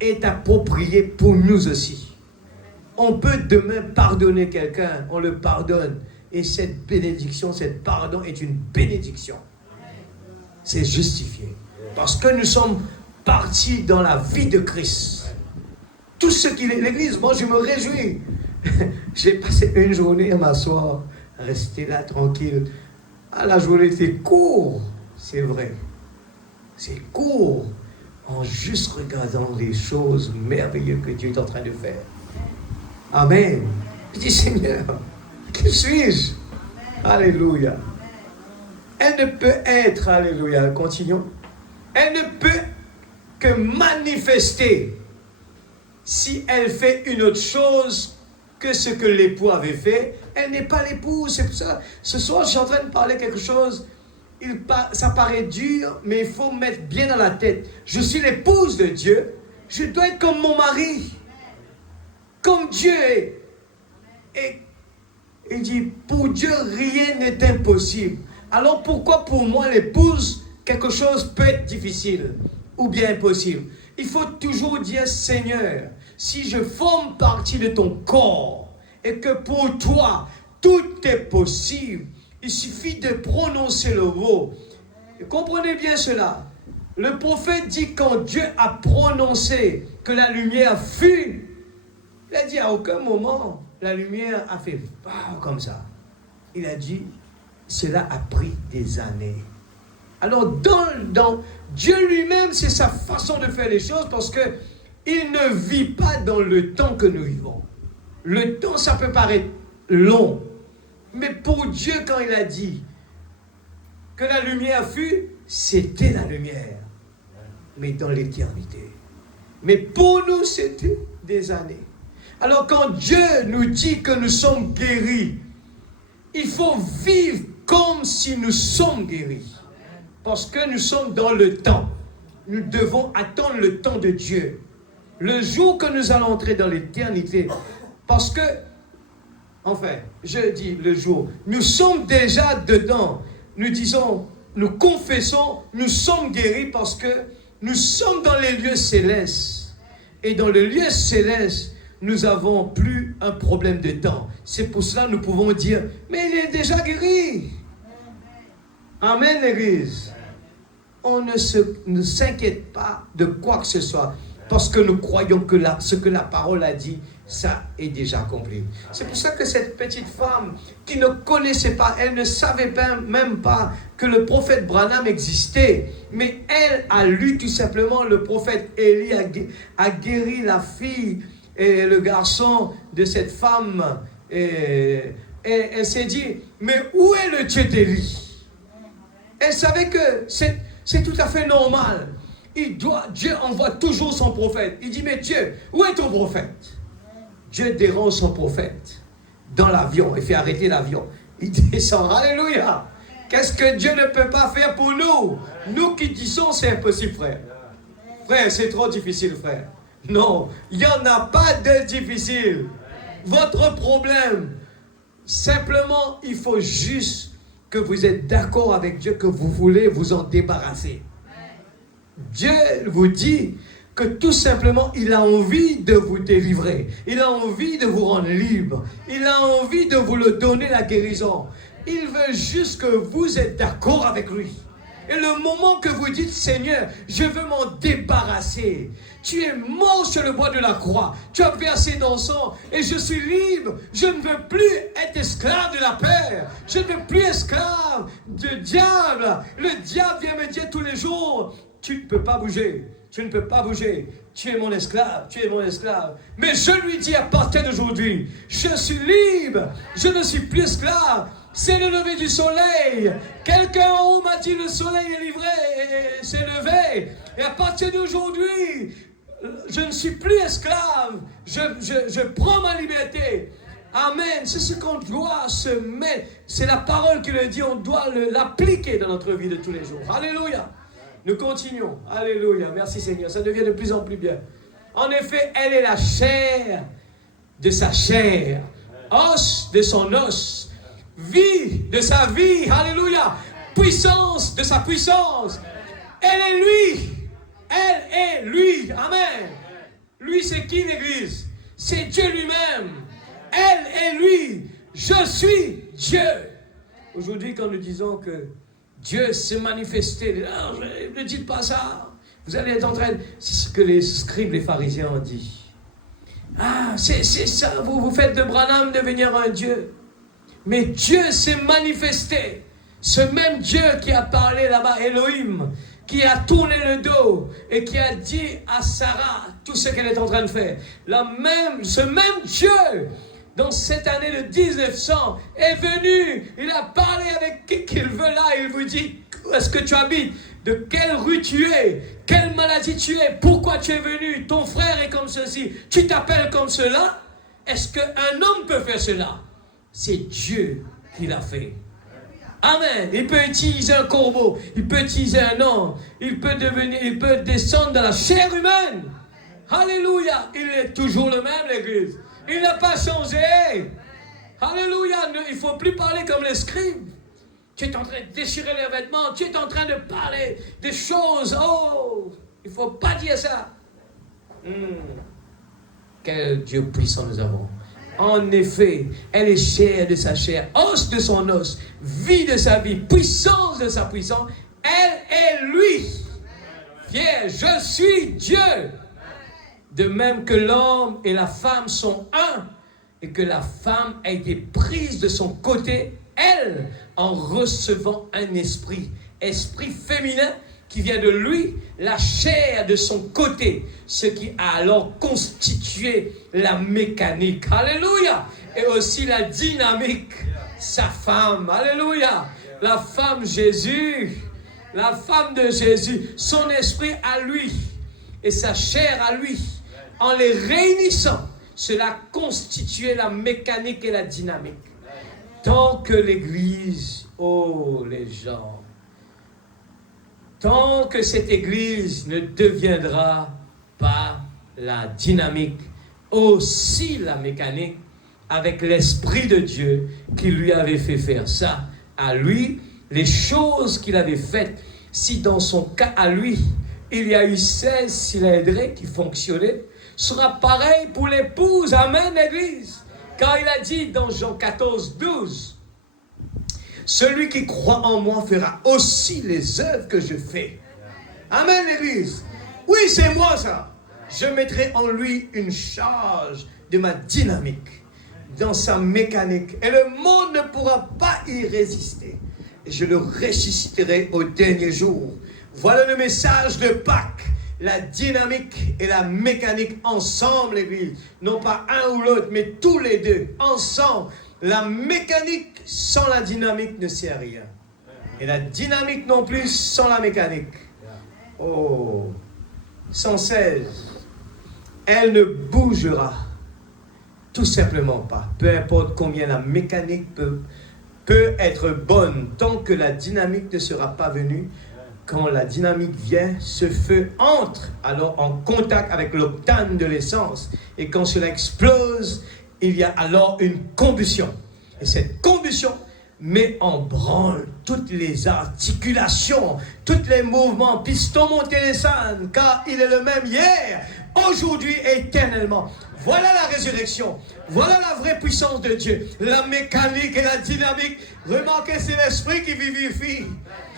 est approprié pour nous aussi. On peut demain pardonner quelqu'un, on le pardonne. Et cette bénédiction, cette pardon est une bénédiction. C'est justifié. Parce que nous sommes partis dans la vie de Christ. Tout ce qu'il est, l'Église, moi je me réjouis. J'ai passé une journée à m'asseoir, rester là tranquille. Ah, la journée était courte, c'est vrai. C'est court en juste regardant les choses merveilleuses que Dieu est en train de faire. Amen. Je dis, Seigneur, qui suis-je? Alléluia. Elle ne peut être, alléluia, continuons. Elle ne peut que manifester si elle fait une autre chose que ce que l'époux avait fait. Elle n'est pas l'épouse, c'est pour ça. Ce soir, je suis en train de parler quelque chose. Ça paraît dur, mais il faut mettre bien dans la tête. Je suis l'épouse de Dieu. Je dois être comme mon mari. Comme Dieu est. Et il dit, pour Dieu, rien n'est impossible. Alors pourquoi pour moi, l'épouse, quelque chose peut être difficile ou bien impossible? Il faut toujours dire, Seigneur, si je forme partie de ton corps et que pour toi, tout est possible, il suffit de prononcer le mot. Et comprenez bien cela. Le prophète dit quand Dieu a prononcé que la lumière fut, il a dit à aucun moment la lumière a fait comme ça. Il a dit, cela a pris des années. Alors dans Dieu lui-même, c'est sa façon de faire les choses parce que il ne vit pas dans le temps que nous vivons. Le temps, ça peut paraître long. Mais pour Dieu, quand il a dit que la lumière fut, c'était la lumière. Mais dans l'éternité. Mais pour nous, c'était des années. Alors quand Dieu nous dit que nous sommes guéris, il faut vivre comme si nous sommes guéris. parce que nous sommes dans le temps. Nous devons attendre le temps de Dieu. Le jour que nous allons entrer dans l'éternité. Parce que, enfin, je dis le jour, nous sommes déjà dedans. Nous disons, nous confessons, nous sommes guéris parce que nous sommes dans les lieux célestes. Et dans le lieu céleste, nous n'avons plus un problème de temps. C'est pour cela que nous pouvons dire, mais il est déjà guéri. Amen, l'Église. On ne s'inquiète pas de quoi que ce soit, parce que nous croyons que ce que la parole a dit, ça est déjà accompli. C'est pour ça que cette petite femme qui ne connaissait pas, elle ne savait même pas que le prophète Branham existait, mais elle a lu tout simplement le prophète Élie a guéri la fille et le garçon de cette femme. Et elle s'est dit, mais où est le Dieu d'Élie? Elle savait que c'est tout à fait normal. Dieu envoie toujours son prophète. Il dit, mais Dieu, où est ton prophète? Dieu dérange son prophète dans l'avion. Il fait arrêter l'avion. Il descend. Alléluia. Qu'est-ce que Dieu ne peut pas faire pour nous? Nous qui disons, c'est impossible, frère. Frère, c'est trop difficile, frère. Non, il n'y en a pas de difficile. Votre problème, simplement, il faut juste que vous êtes d'accord avec Dieu, que vous voulez vous en débarrasser. Dieu vous dit que tout simplement, il a envie de vous délivrer. Il a envie de vous rendre libre. Il a envie de vous le donner, la guérison. Il veut juste que vous êtes d'accord avec lui. Et le moment que vous dites, Seigneur, je veux m'en débarrasser. Tu es mort sur le bois de la croix. Tu as versé ton sang et je suis libre. Je ne veux plus être esclave de la peur. Je ne veux plus esclave du diable. Le diable vient me dire tous les jours, tu ne peux pas bouger. Tu ne peux pas bouger. Tu es mon esclave. Tu es mon esclave. Mais je lui dis à partir d'aujourd'hui, je suis libre. Je ne suis plus esclave. C'est le lever du soleil. Quelqu'un en haut m'a dit le soleil est livré et s'est levé. Et à partir d'aujourd'hui, je ne suis plus esclave. Je prends ma liberté. Amen. C'est ce qu'on doit se mettre. C'est la parole qui le dit. On doit l'appliquer dans notre vie de tous les jours. Alléluia. Nous continuons. Alléluia. Merci Seigneur. Ça devient de plus en plus bien. En effet, elle est la chair de sa chair, os de son os. Vie de sa vie, alléluia. Puissance de sa puissance. Elle est lui. Elle est lui. Amen. Lui, c'est qui l'Église? C'est Dieu lui-même. Elle est lui. Je suis Dieu. Aujourd'hui, quand nous disons que Dieu s'est manifesté, non, ne dites pas ça. Vous allez être en train de... C'est ce que les scribes, les pharisiens ont dit. Ah, c'est ça, vous faites de Branham devenir un Dieu. Mais Dieu s'est manifesté. Ce même Dieu qui a parlé là-bas, Elohim, qui a tourné le dos et qui a dit à Sarah tout ce qu'elle est en train de faire. Ce même Dieu, dans cette année de 1900, est venu. Il a parlé avec qui qu'il veut là. Il vous dit, où est-ce que tu habites? De quelle rue tu es? Quelle maladie tu es? Pourquoi tu es venu? Ton frère est comme ceci. Tu t'appelles comme cela? Est-ce qu'un homme peut faire cela? C'est Dieu qui l'a fait. Amen. Il peut utiliser un corbeau, il peut utiliser un homme, il peut descendre dans la chair humaine. Alléluia. Il est toujours le même, l'Église. Il n'a pas changé. Alléluia. Il ne faut plus parler comme les scribes. Tu es en train de déchirer les vêtements, tu es en train de parler des choses. Oh, il ne faut pas dire ça. Quel Dieu puissant nous avons. En effet, elle est chair de sa chair, os de son os, vie de sa vie, puissance de sa puissance. Elle est lui. Fier, je suis Dieu. De même que l'homme et la femme sont un, et que la femme a été prise de son côté, elle, en recevant un esprit féminin qui vient de lui, la chair de son côté, ce qui a alors constitué la mécanique. Alléluia. Et aussi la dynamique, sa femme. Alléluia. La femme Jésus, la femme de Jésus, son esprit à lui et sa chair à lui. En les réunissant, cela constituait la mécanique et la dynamique. Tant que l'Église, oh les gens, tant que cette Église ne deviendra pas la dynamique, aussi la mécanique, avec l'Esprit de Dieu qui lui avait fait faire ça, à lui, les choses qu'il avait faites, si dans son cas à lui, il y a eu 16 cylindrées qui fonctionnaient, sera pareil pour l'épouse. Amen, l'Église. Car il a dit dans Jean 14, 12, celui qui croit en moi fera aussi les œuvres que je fais. Amen, l'Église. Oui, c'est moi ça. Je mettrai en lui une charge de ma dynamique, dans sa mécanique. Et le monde ne pourra pas y résister. Et je le ressusciterai au dernier jour. Voilà le message de Pâques. La dynamique et la mécanique ensemble, l'Église. Non pas un ou l'autre, mais tous les deux, ensemble. La mécanique sans la dynamique ne sert à rien. Et la dynamique non plus sans la mécanique. Oh, 116. Elle ne bougera tout simplement pas. Peu importe combien la mécanique peut être bonne, tant que la dynamique ne sera pas venue. Quand la dynamique vient, ce feu entre alors en contact avec l'octane de l'essence. Et quand cela explose, il y a alors une combustion. Et cette combustion met en branle toutes les articulations, tous les mouvements, pistons montés les scènes, car il est le même hier, aujourd'hui et éternellement. Voilà la résurrection. Voilà la vraie puissance de Dieu. La mécanique et la dynamique. Remarquez, c'est l'esprit qui vivifie.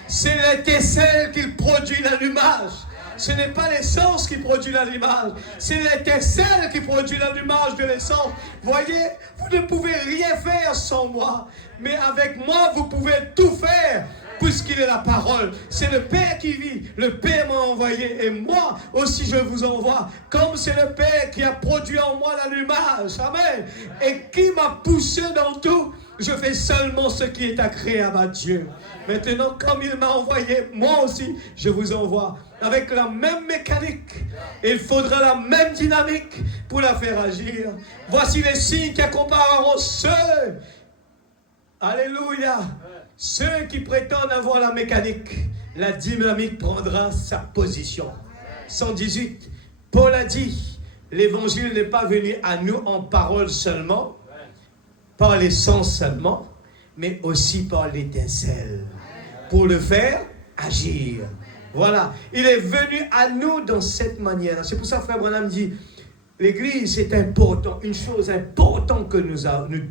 C'est l'étincelle qui produit l'allumage. Ce n'est pas l'essence qui produit l'allumage. C'est l'étincelle qui produit l'allumage de l'essence. Voyez, vous ne pouvez rien faire sans moi. Mais avec moi, vous pouvez tout faire. Puisqu'il est la parole. C'est le Père qui vit. Le Père m'a envoyé. Et moi aussi je vous envoie. Comme c'est le Père qui a produit en moi l'allumage. Amen. Et qui m'a poussé dans tout. Je fais seulement ce qui est agréable à Dieu. Maintenant, comme il m'a envoyé, moi aussi, je vous envoie. Avec la même mécanique. Il faudra la même dynamique pour la faire agir. Voici les signes qui accompagneront ceux. Alléluia. Ceux qui prétendent avoir la mécanique, la dynamique prendra sa position. 118. Paul a dit, l'évangile n'est pas venu à nous en parole seulement, par les sens seulement, mais aussi par l'étincelle. Pour le faire agir. Voilà. Il est venu à nous dans cette manière. C'est pour ça que Frère Branham dit, l'Église, c'est important. Une chose importante que nous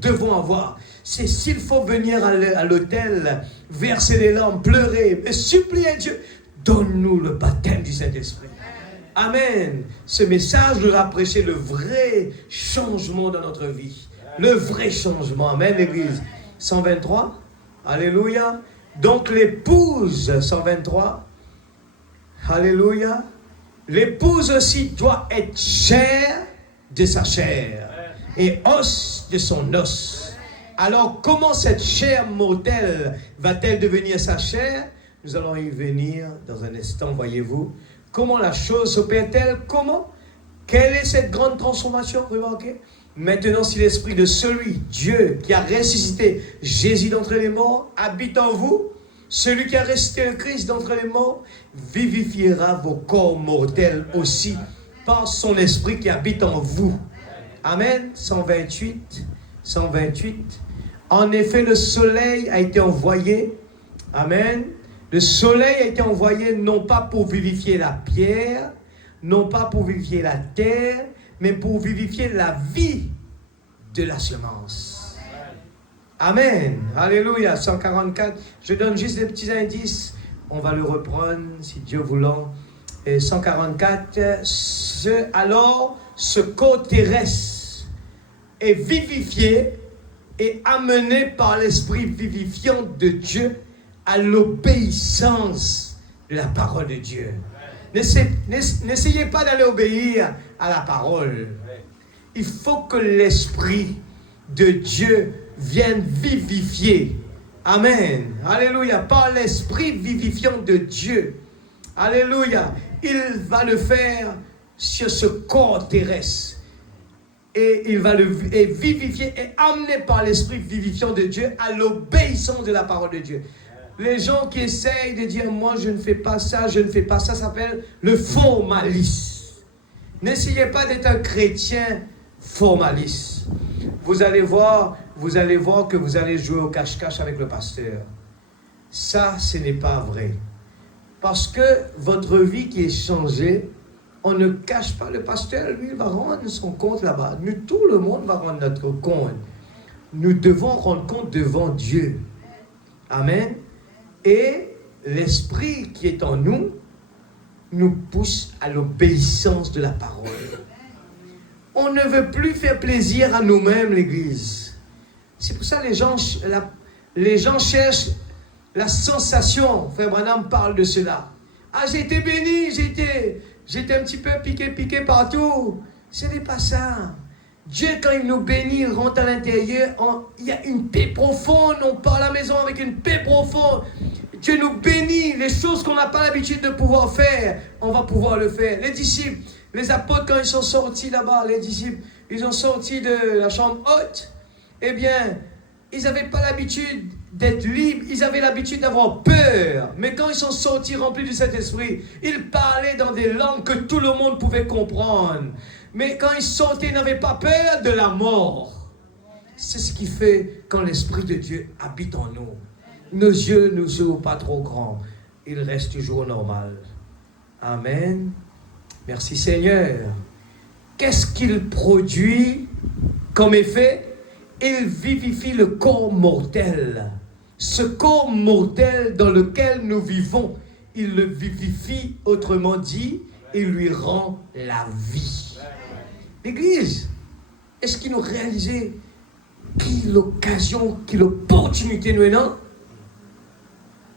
devons avoir, c'est s'il faut venir à l'autel, verser les larmes, pleurer, mais supplier Dieu, donne-nous le baptême du Saint-Esprit. Amen. Ce message nous a prêché le vrai changement dans notre vie. Le vrai changement. Amen, l'Église. 123. Alléluia. Donc l'épouse, 123. Alléluia. L'épouse aussi doit être chair de sa chair et os de son os. Alors, comment cette chair mortelle va-t-elle devenir sa chair? Nous allons y venir dans un instant, voyez-vous. Comment la chose s'opère-t-elle? Comment? Quelle est cette grande transformation? Remarquez. Maintenant, si l'esprit de celui, Dieu, qui a ressuscité Jésus d'entre les morts, habite en vous, celui qui a ressuscité le Christ d'entre les morts, vivifiera vos corps mortels aussi par son esprit qui habite en vous. Amen. 128. 128. En effet, le soleil a été envoyé. Amen. Le soleil a été envoyé non pas pour vivifier la pierre, non pas pour vivifier la terre, mais pour vivifier la vie de la semence. Amen. Alléluia. 144. Je donne juste des petits indices. On va le reprendre, si Dieu voulant. Et 144. Alors, ce corps terrestre est vivifié et amené par l'esprit vivifiant de Dieu à l'obéissance de la parole de Dieu. N'essayez pas d'aller obéir à la parole. Il faut que l'esprit de Dieu vienne vivifier. Amen. Alléluia. Par l'esprit vivifiant de Dieu. Alléluia. Il va le faire sur ce corps terrestre. Et il va le vivifier et amener par l'esprit vivifiant de Dieu à l'obéissance de la parole de Dieu. Les gens qui essayent de dire, moi je ne fais pas ça, je ne fais pas ça, ça s'appelle le formaliste. N'essayez pas d'être un chrétien formaliste. Vous allez voir que vous allez jouer au cache-cache avec le pasteur. Ça, ce n'est pas vrai. Parce que votre vie qui est changée, on ne cache pas. Le pasteur, lui, il va rendre son compte là-bas. Nous, tout le monde va rendre notre compte. Nous devons rendre compte devant Dieu. Amen. Et l'esprit qui est en nous nous pousse à l'obéissance de la parole. On ne veut plus faire plaisir à nous-mêmes, l'Église. C'est pour ça que les gens cherchent la sensation. Frère Branham parle de cela. Ah, j'ai été béni, j'étais un petit peu piqué partout. Ce n'est pas ça. Dieu, quand il nous bénit, il rentre à l'intérieur, il y a une paix profonde, on part à la maison avec une paix profonde. Dieu nous bénit, les choses qu'on n'a pas l'habitude de pouvoir faire, on va pouvoir le faire. Les disciples, les apôtres, quand ils sont sortis là-bas, les disciples, ils ont sorti de la chambre haute, eh bien, ils n'avaient pas l'habitude d'être libres, ils avaient l'habitude d'avoir peur. Mais quand ils sont sortis remplis du Saint-Esprit, ils parlaient dans des langues que tout le monde pouvait comprendre. Mais quand ils sortaient, ils n'avaient pas peur de la mort. C'est ce qui fait quand l'Esprit de Dieu habite en nous. Nos yeux ne sont pas trop grands. Ils restent toujours normal. Amen. Merci Seigneur. Qu'est-ce qu'il produit comme effet? Il vivifie le corps mortel. Ce corps mortel dans lequel nous vivons, il le vivifie, autrement dit, il lui rend la vie. L'Église, est-ce qu'il nous réalisait qu'il l'occasion, qu'il l'opportunité nous est non?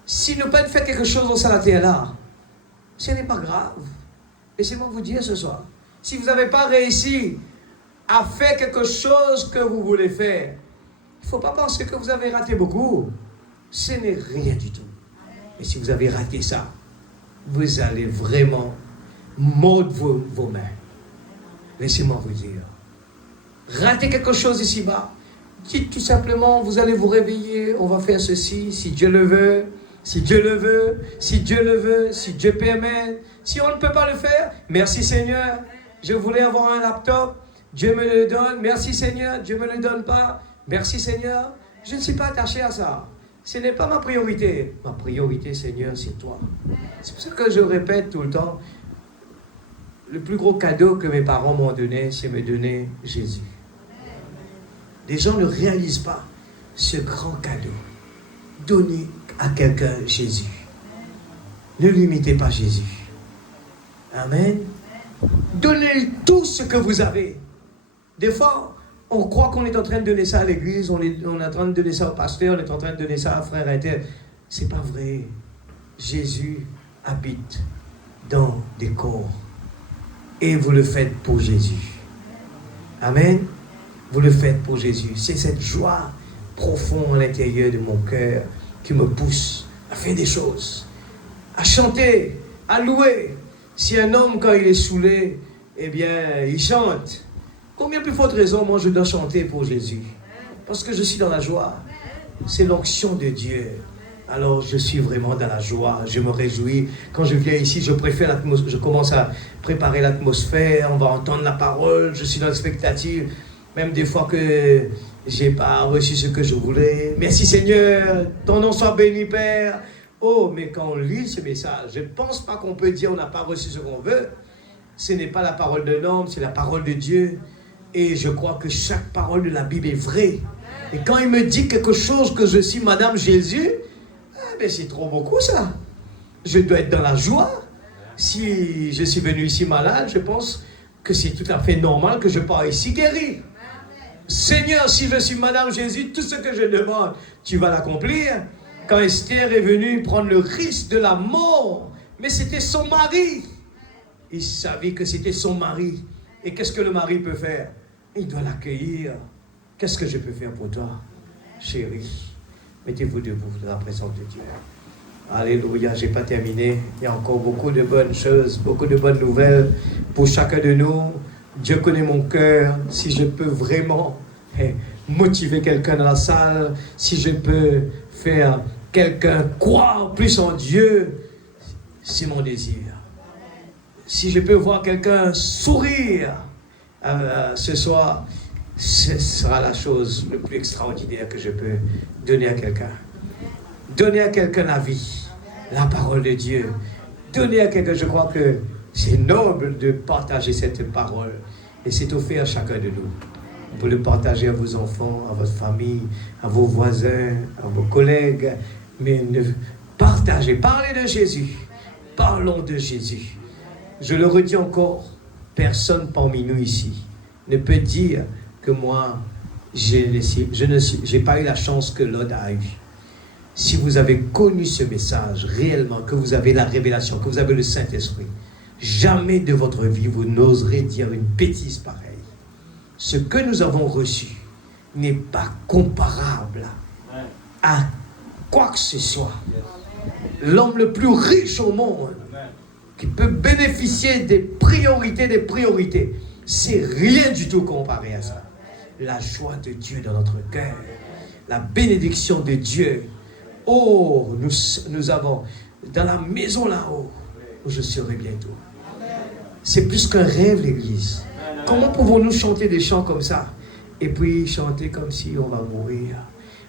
Si nous pas faire quelque chose dans cette terre-là, ce n'est pas grave. Laissez-moi vous dire ce soir, si vous n'avez pas réussi à faire quelque chose que vous voulez faire, il ne faut pas penser que vous avez raté beaucoup. Ce n'est rien du tout. Et si vous avez raté ça, vous allez vraiment mordre vos mains. Laissez-moi vous dire. Ratez quelque chose ici-bas. Dites tout simplement, vous allez vous réveiller, on va faire ceci, si Dieu le veut, si Dieu le veut, si Dieu le veut, si Dieu permet. Si on ne peut pas le faire, merci Seigneur, je voulais avoir un laptop, Dieu me le donne, merci Seigneur, Dieu ne me le donne pas, merci Seigneur. Je ne suis pas attaché à ça. Ce n'est pas ma priorité. Ma priorité, Seigneur, c'est toi. C'est pour ça que je répète tout le temps, le plus gros cadeau que mes parents m'ont donné, c'est me donner Jésus. Les gens ne réalisent pas ce grand cadeau. Donnez à quelqu'un Jésus. Ne limitez pas Jésus. Amen. Donnez tout ce que vous avez. Des fois, on croit qu'on est en train de donner ça à l'église, on est en train de donner ça au pasteur, on est en train de donner ça à frère inter. C'est pas vrai. Jésus habite dans des corps. Et vous le faites pour Jésus. Amen. Vous le faites pour Jésus. C'est cette joie profonde à l'intérieur de mon cœur qui me pousse à faire des choses, à chanter, à louer. Si un homme, quand il est saoulé, eh bien, il chante. Combien plus forte raison, moi, je dois chanter pour Jésus? Parce que je suis dans la joie. C'est l'onction de Dieu. Alors, je suis vraiment dans la joie. Je me réjouis. Quand je viens ici, je préfère l'atmosphère. Je commence à préparer l'atmosphère. On va entendre la parole. Je suis dans l'expectative. Même des fois que je n'ai pas reçu ce que je voulais. Merci Seigneur. Ton nom soit béni, Père. Oh, mais quand on lit ce message, je ne pense pas qu'on peut dire on n'a pas reçu ce qu'on veut. Ce n'est pas la parole de l'homme, c'est la parole de Dieu. Et je crois que chaque parole de la Bible est vraie. Et quand il me dit quelque chose que je suis Madame Jésus, mais c'est trop beaucoup ça. Je dois être dans la joie. Si je suis venu ici malade, je pense que c'est tout à fait normal que je parte ici guéri. Seigneur, si je suis Madame Jésus, tout ce que je demande, tu vas l'accomplir. Quand Esther est venue prendre le risque de la mort, mais c'était son mari. Il savait que c'était son mari. Et qu'est-ce que le mari peut faire? Il doit l'accueillir. Qu'est-ce que je peux faire pour toi, chérie? Mettez-vous debout dans la présence de Dieu. Alléluia, je n'ai pas terminé. Il y a encore beaucoup de bonnes choses, beaucoup de bonnes nouvelles pour chacun de nous. Dieu connaît mon cœur. Si je peux vraiment motiver quelqu'un dans la salle, si je peux faire quelqu'un croire plus en Dieu, c'est mon désir. Si je peux voir quelqu'un sourire ce soir, ce sera la chose le plus extraordinaire que je peux donner à quelqu'un. Donner à quelqu'un la vie, la parole de Dieu. Donner à quelqu'un, je crois que c'est noble de partager cette parole. Et c'est offert à chacun de nous. Vous pouvez le partager à vos enfants, à votre famille, à vos voisins, à vos collègues. Mais partagez, parlez de Jésus. Parlons de Jésus. Je le redis encore, personne parmi nous ici ne peut dire que moi, je n'ai pas eu la chance que l'autre a eu. Si vous avez connu ce message réellement, que vous avez la révélation, que vous avez le Saint-Esprit, jamais de votre vie vous n'oserez dire une bêtise pareille. Ce que nous avons reçu n'est pas comparable à quoi que ce soit. L'homme le plus riche au monde, qui peut bénéficier des priorités, c'est rien du tout comparé à ça. La joie de Dieu dans notre cœur, la bénédiction de Dieu. Oh, nous avons dans la maison là-haut où je serai bientôt. C'est plus qu'un rêve, l'Église. Comment pouvons-nous chanter des chants comme ça et puis chanter comme si on va mourir?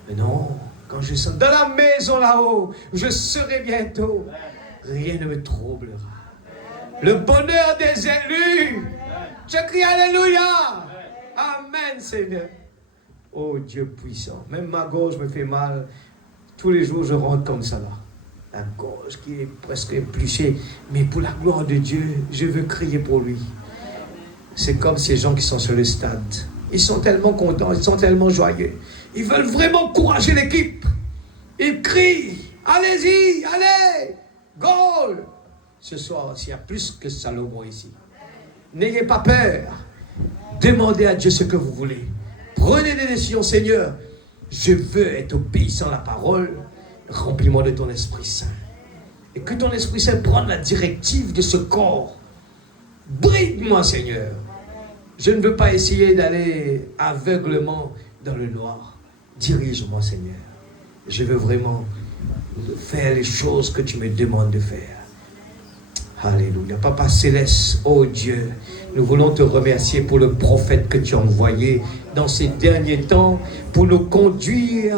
Mais non, quand je sens dans la maison là-haut où je serai bientôt, rien ne me troublera. Le bonheur des élus. Je crie Alléluia. Amen, Seigneur. Oh Dieu puissant. Même ma gorge me fait mal. Tous les jours, je rentre comme ça là. La gorge qui est presque épluchée. Mais pour la gloire de Dieu, je veux crier pour lui. C'est comme ces gens qui sont sur le stade. Ils sont tellement contents, ils sont tellement joyeux. Ils veulent vraiment encourager l'équipe. Ils crient. Allez-y, allez. Goal. Ce soir, il y a plus que Salomon ici. N'ayez pas peur. Demandez à Dieu ce que vous voulez. Prenez des décisions, Seigneur. Je veux être obéissant à la parole. Remplis-moi de ton Esprit Saint. Et que ton Esprit Saint prenne la directive de ce corps. Bride-moi, Seigneur. Je ne veux pas essayer d'aller aveuglement dans le noir. Dirige-moi, Seigneur. Je veux vraiment faire les choses que tu me demandes de faire. Alléluia. Papa Céleste, oh Dieu, nous voulons te remercier pour le prophète que tu as envoyé dans ces derniers temps pour nous conduire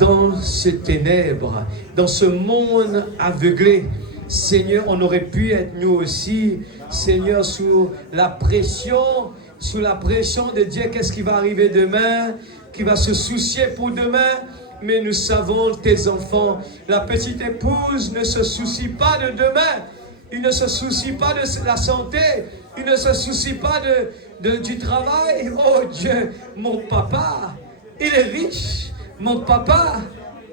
dans ces ténèbres, dans ce monde aveuglé. Seigneur, on aurait pu être nous aussi, Seigneur, sous la pression de Dieu. Qu'est-ce qui va arriver demain? Qui va se soucier pour demain? Mais nous savons, tes enfants, la petite épouse ne se soucie pas de demain. Il ne se soucie pas de la santé. Il ne se soucie pas du travail. Oh Dieu, mon papa, il est riche. Mon papa,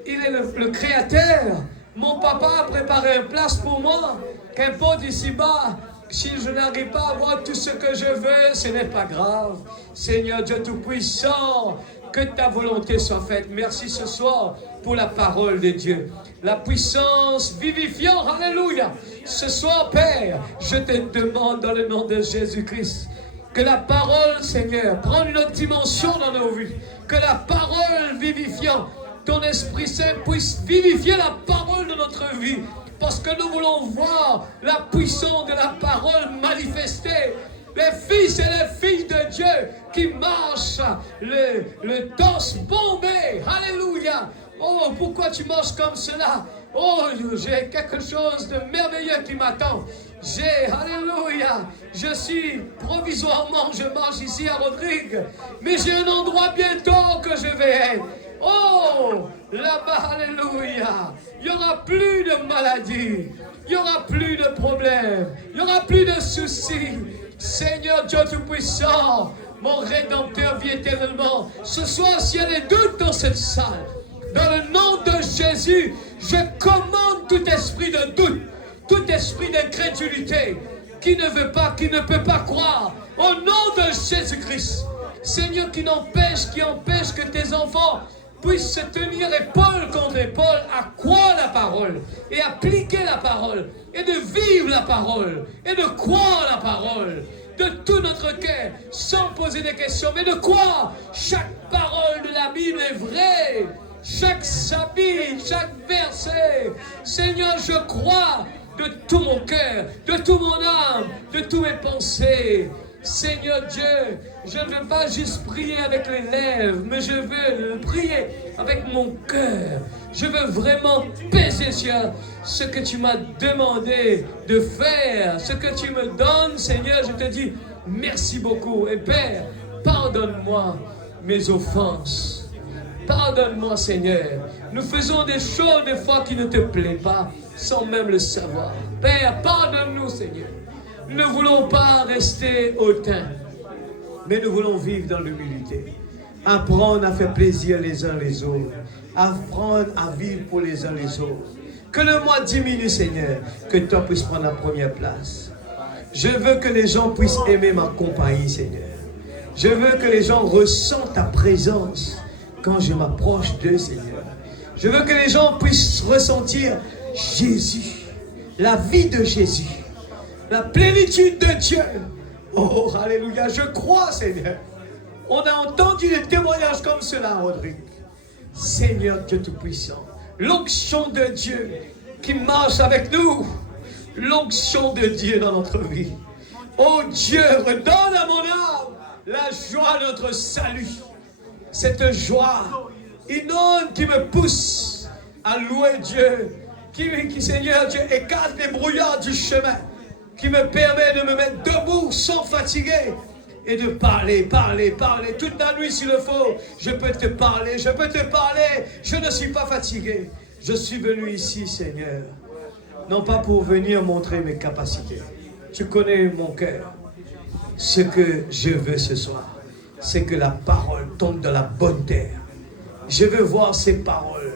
il est le créateur. Mon papa a préparé une place pour moi. Qu'importe ici-bas, si je n'arrive pas à avoir tout ce que je veux, ce n'est pas grave. Seigneur Dieu Tout-Puissant, que ta volonté soit faite. Merci ce soir pour la parole de Dieu. La puissance vivifiante, alléluia. Ce soir, Père, je te demande dans le nom de Jésus-Christ que la parole, Seigneur, prenne une autre dimension dans nos vies. Que la parole vivifiante, ton Esprit Saint puisse vivifier la parole de notre vie. Parce que nous voulons voir la puissance de la parole manifestée. Les fils et les filles de Dieu qui marchent le torse bombé. Alléluia. Oh, pourquoi tu marches comme cela? Oh, j'ai quelque chose de merveilleux qui m'attend. Alléluia, je suis provisoirement, je marche ici à Rodrigue, mais j'ai un endroit bientôt que je vais être. Oh, là-bas, alléluia, il n'y aura plus de maladies, il n'y aura plus de problèmes, il n'y aura plus de soucis. Seigneur Dieu Tout-Puissant, mon Rédempteur vit éternellement. Ce soir, s'il y a des doutes dans cette salle, dans le nom de Jésus, je commande tout esprit de doute, tout esprit d'incrédulité, qui ne veut pas, qui ne peut pas croire, au nom de Jésus-Christ. Seigneur, qui empêche que tes enfants puissent se tenir épaule contre épaule à croire la parole, et appliquer la parole, et de vivre la parole, et de croire la parole, de tout notre cœur, sans poser des questions, mais de croire chaque parole de la Bible est vraie. chaque chapitre, chaque verset. Seigneur, je crois de tout mon cœur, de tout mon âme, de toutes mes pensées. Seigneur Dieu, je ne veux pas juste prier avec les lèvres, mais je veux prier avec mon cœur. Je veux vraiment peser sur ce que tu m'as demandé de faire, ce que tu me donnes, Seigneur. Je te dis merci beaucoup. Et Père, pardonne-moi mes offenses. Pardonne-moi, Seigneur. Nous faisons des choses des fois qui ne te plaisent pas, sans même le savoir. Père, pardonne-nous, Seigneur. Nous ne voulons pas rester hautains, mais nous voulons vivre dans l'humilité. Apprendre à faire plaisir les uns les autres. Apprendre à vivre pour les uns les autres. Que le moi diminue, Seigneur. Que toi puisses prendre la première place. Je veux que les gens puissent aimer ma compagnie, Seigneur. Je veux que les gens ressentent ta présence quand je m'approche d'eux, Seigneur. Je veux que les gens puissent ressentir Jésus, la vie de Jésus, la plénitude de Dieu. Oh, alléluia, je crois, Seigneur. On a entendu des témoignages comme cela, Rodrigue. Seigneur Dieu Tout-Puissant, l'onction de Dieu qui marche avec nous, l'onction de Dieu dans notre vie. Oh Dieu, redonne à mon âme la joie de notre salut. Cette joie inonde qui me pousse à louer Dieu, qui Seigneur Dieu, écarte les brouillards du chemin, qui me permet de me mettre debout sans fatiguer et de parler toute la nuit s'il le faut. Je peux te parler, je ne suis pas fatigué. Je suis venu ici, Seigneur, non pas pour venir montrer mes capacités. Tu connais mon cœur. Ce que je veux ce soir, c'est que la parole tombe dans la bonne terre. Je veux voir ces paroles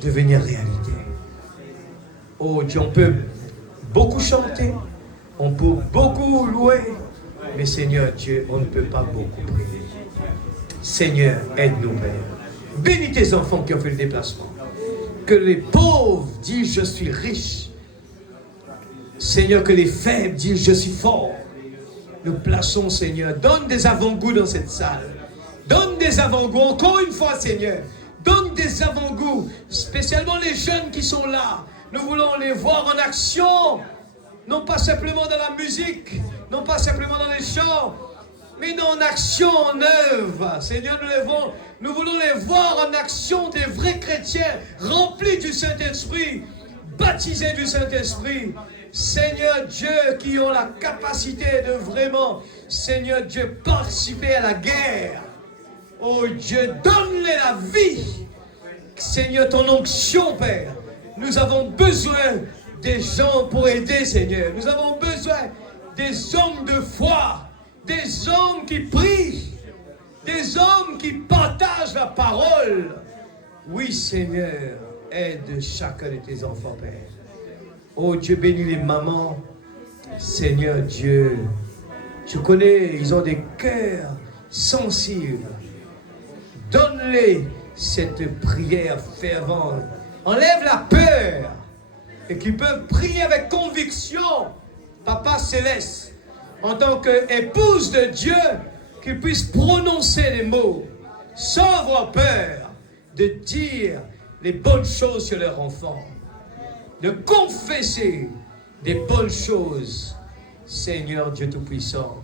devenir réalité. Oh Dieu, on peut beaucoup chanter, on peut beaucoup louer, mais Seigneur Dieu, on ne peut pas beaucoup prier. Seigneur, aide-nous, Père. Bénis tes enfants qui ont fait le déplacement. Que les pauvres disent je suis riche. Seigneur, que les faibles disent je suis fort. Nous plaçons, Seigneur, donne des avant-goûts dans cette salle. Donne des avant-goûts, encore une fois, Seigneur. Donne des avant-goûts, spécialement les jeunes qui sont là. Nous voulons les voir en action. Non pas simplement dans la musique, non pas simplement dans les chants, mais en action, en œuvre. Seigneur, nous voulons les voir en action, des vrais chrétiens, remplis du Saint-Esprit, baptisés du Saint-Esprit. Seigneur Dieu, qui ont la capacité de vraiment, Seigneur Dieu, participer à la guerre. Oh Dieu, donne-les la vie. Seigneur, ton onction, Père. Nous avons besoin des gens pour aider, Seigneur. Nous avons besoin des hommes de foi, des hommes qui prient, des hommes qui partagent la parole. Oui, Seigneur, aide chacun de tes enfants, Père. Oh Dieu, bénis les mamans. Seigneur Dieu, tu connais, ils ont des cœurs sensibles. Donne-les cette prière fervente. Enlève la peur. Et qui peuvent prier avec conviction. Papa Céleste, en tant qu'épouse de Dieu, qu'ils puissent prononcer les mots sans avoir peur de dire les bonnes choses sur leur enfant. De confesser des bonnes choses. Seigneur Dieu Tout-Puissant,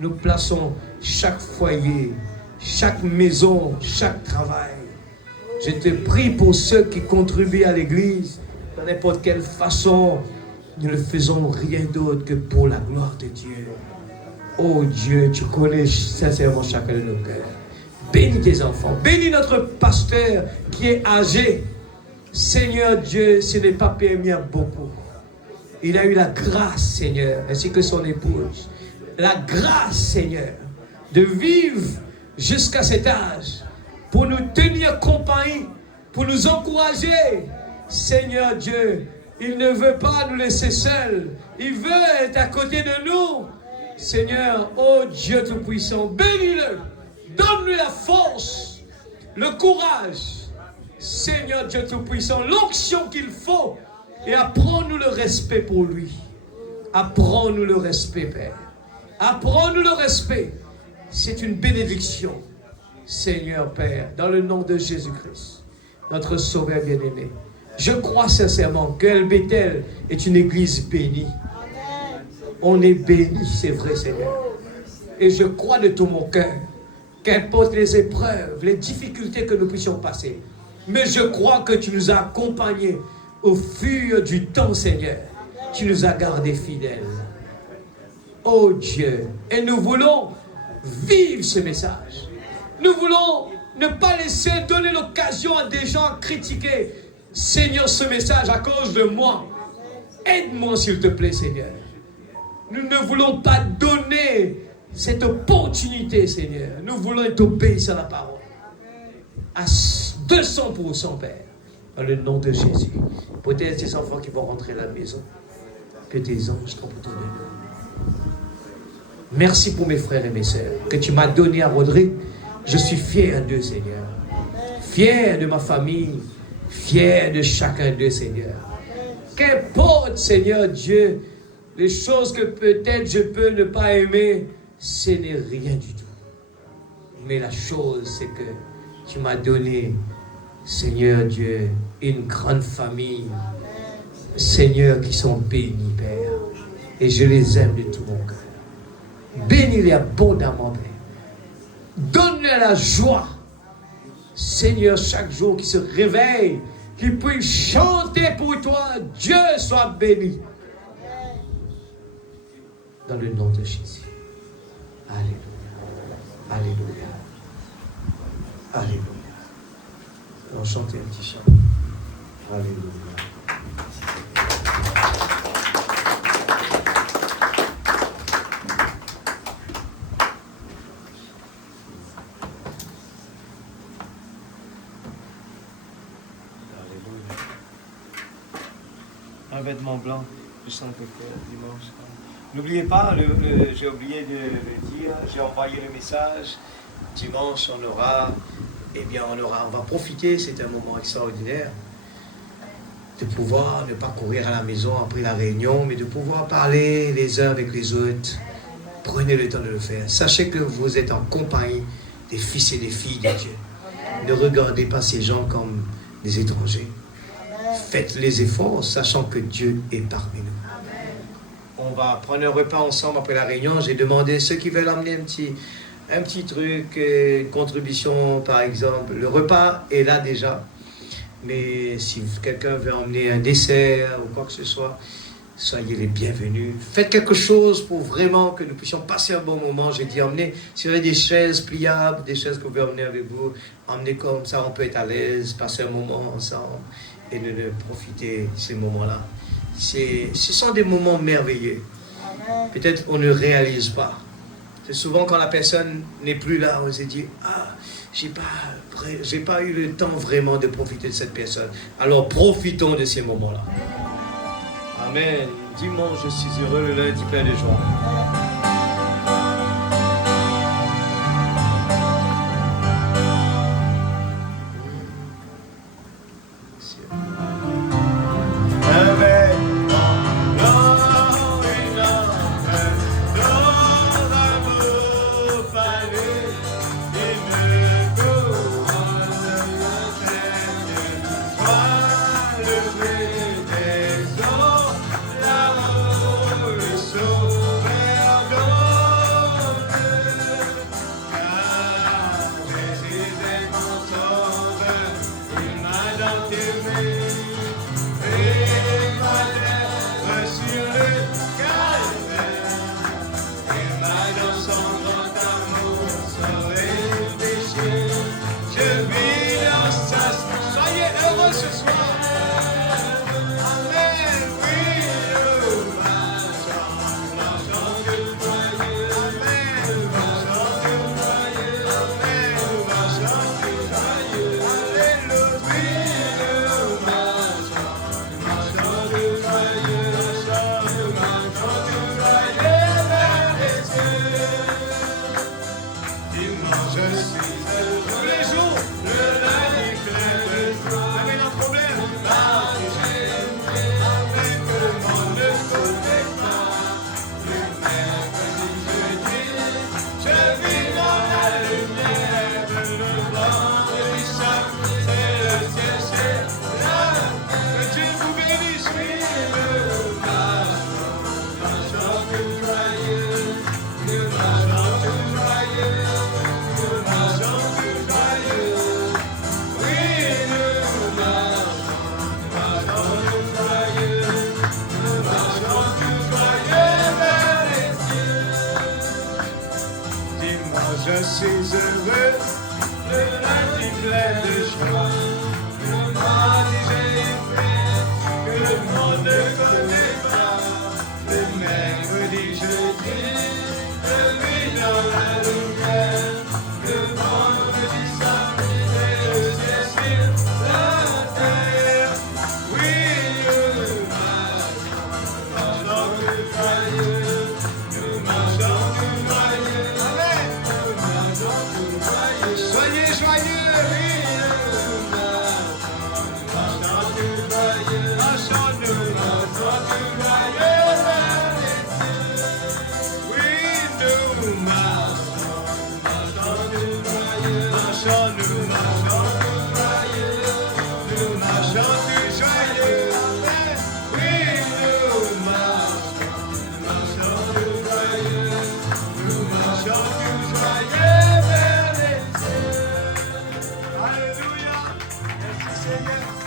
nous plaçons chaque foyer, chaque maison, chaque travail. Je te prie pour ceux qui contribuent à l'église, de n'importe quelle façon. Nous ne faisons rien d'autre que pour la gloire de Dieu. Oh Dieu, tu connais sincèrement chacun de nos cœurs. Bénis tes enfants, bénis notre pasteur qui est âgé. Seigneur Dieu, ce n'est pas permis à beaucoup. Il a eu la grâce, Seigneur, ainsi que son épouse. La grâce, Seigneur, de vivre jusqu'à cet âge, pour nous tenir compagnie, pour nous encourager. Seigneur Dieu, il ne veut pas nous laisser seuls. Il veut être à côté de nous. Seigneur, oh Dieu Tout-Puissant, bénis-le. Donne-lui la force, le courage. Seigneur Dieu Tout-Puissant, l'onction qu'il faut. Et apprends-nous le respect pour lui. Apprends-nous le respect, Père. Apprends-nous le respect. C'est une bénédiction. Seigneur Père, dans le nom de Jésus-Christ. notre Sauveur bien-aimé. Je crois sincèrement que El Bethel est une église bénie. On est béni, c'est vrai, Seigneur. Et je crois de tout mon cœur, qu'importe les épreuves, les difficultés que nous puissions passer, mais je crois que tu nous as accompagnés au fur du temps, Seigneur. Tu nous as gardés fidèles. Oh Dieu, et nous voulons vivre ce message. Nous voulons ne pas laisser donner l'occasion à des gens à critiquer, Seigneur, ce message à cause de moi. Aide-moi s'il te plaît, Seigneur. Nous ne voulons pas donner cette opportunité, Seigneur. Nous voulons être obéissants à la parole. À 200%, Père. Dans le nom de Jésus. Peut-être ces enfants qui vont rentrer à la maison. Que tes anges t'ont pour ton nom. Merci pour mes frères et mes sœurs que tu m'as donné à Rodrigue. Je suis fier d'eux, Seigneur. Fier de ma famille. Fier de chacun d'eux, Seigneur. Qu'importe, Seigneur Dieu, les choses que peut-être je peux ne pas aimer, ce n'est rien du tout. Mais la chose, c'est que tu m'as donné, Seigneur Dieu, une grande famille, Seigneur, qui sont bénis, Père. Et je les aime de tout mon cœur. Bénis-les abondamment, Père. Donne-leur la joie, Seigneur, chaque jour qui se réveille, qui puisse chanter pour toi. Dieu soit béni. Dans le nom de Jésus. Alléluia. Alléluia. Alléluia. On chante un petit chant. Alléluia. Un vêtement blanc, je sens que dimanche. N'oubliez pas, j'ai oublié de le dire, j'ai envoyé le message. Dimanche, on va profiter, c'est un moment extraordinaire, de pouvoir ne pas courir à la maison après la réunion, mais de pouvoir parler les uns avec les autres. Prenez le temps de le faire. Sachez que vous êtes en compagnie des fils et des filles de Dieu. Ne regardez pas ces gens comme des étrangers. Faites les efforts, sachant que Dieu est parmi nous. On va prendre un repas ensemble après la réunion. J'ai demandé à ceux qui veulent emmener un petit truc, une contribution par exemple. Le repas est là déjà. Mais si quelqu'un veut emmener un dessert ou quoi que ce soit, soyez les bienvenus. Faites quelque chose pour vraiment que nous puissions passer un bon moment. J'ai dit emmenez, si vous avez des chaises pliables, des chaises que vous pouvez emmener avec vous, emmenez comme ça, on peut être à l'aise, passer un moment ensemble et de profiter de ces moments-là. Ce sont des moments merveilleux. Peut-être on ne réalise pas. C'est souvent quand la personne n'est plus là, on se dit « Ah, j'ai pas eu le temps vraiment de profiter de cette personne. » Alors profitons de ces moments-là. Amen. Dimanche, je suis heureux, le lundi plein de joie. plein de joie. Le monde j'ai fait, que le monde ne connaît pas. Le mercredi, jeudi, le lui dans la lumière. Le vendredi, samedi, et le ciel sur la terre. Oui, le marchons de joyeux, nous marchons de joyeux. Amen. Nous marchons de joyeux. Soyez joyeux, oui, nous marchons de joyeux. Marchons de joyeux. Oui, nous marchons de joyeux. Marchons, nous marchons de joyeux. Nous marchons de joyeux. Amen. Oui, nous marchons de joyeux. Nous marchons de joyeux vers les cieux. Alléluia. Merci Seigneur.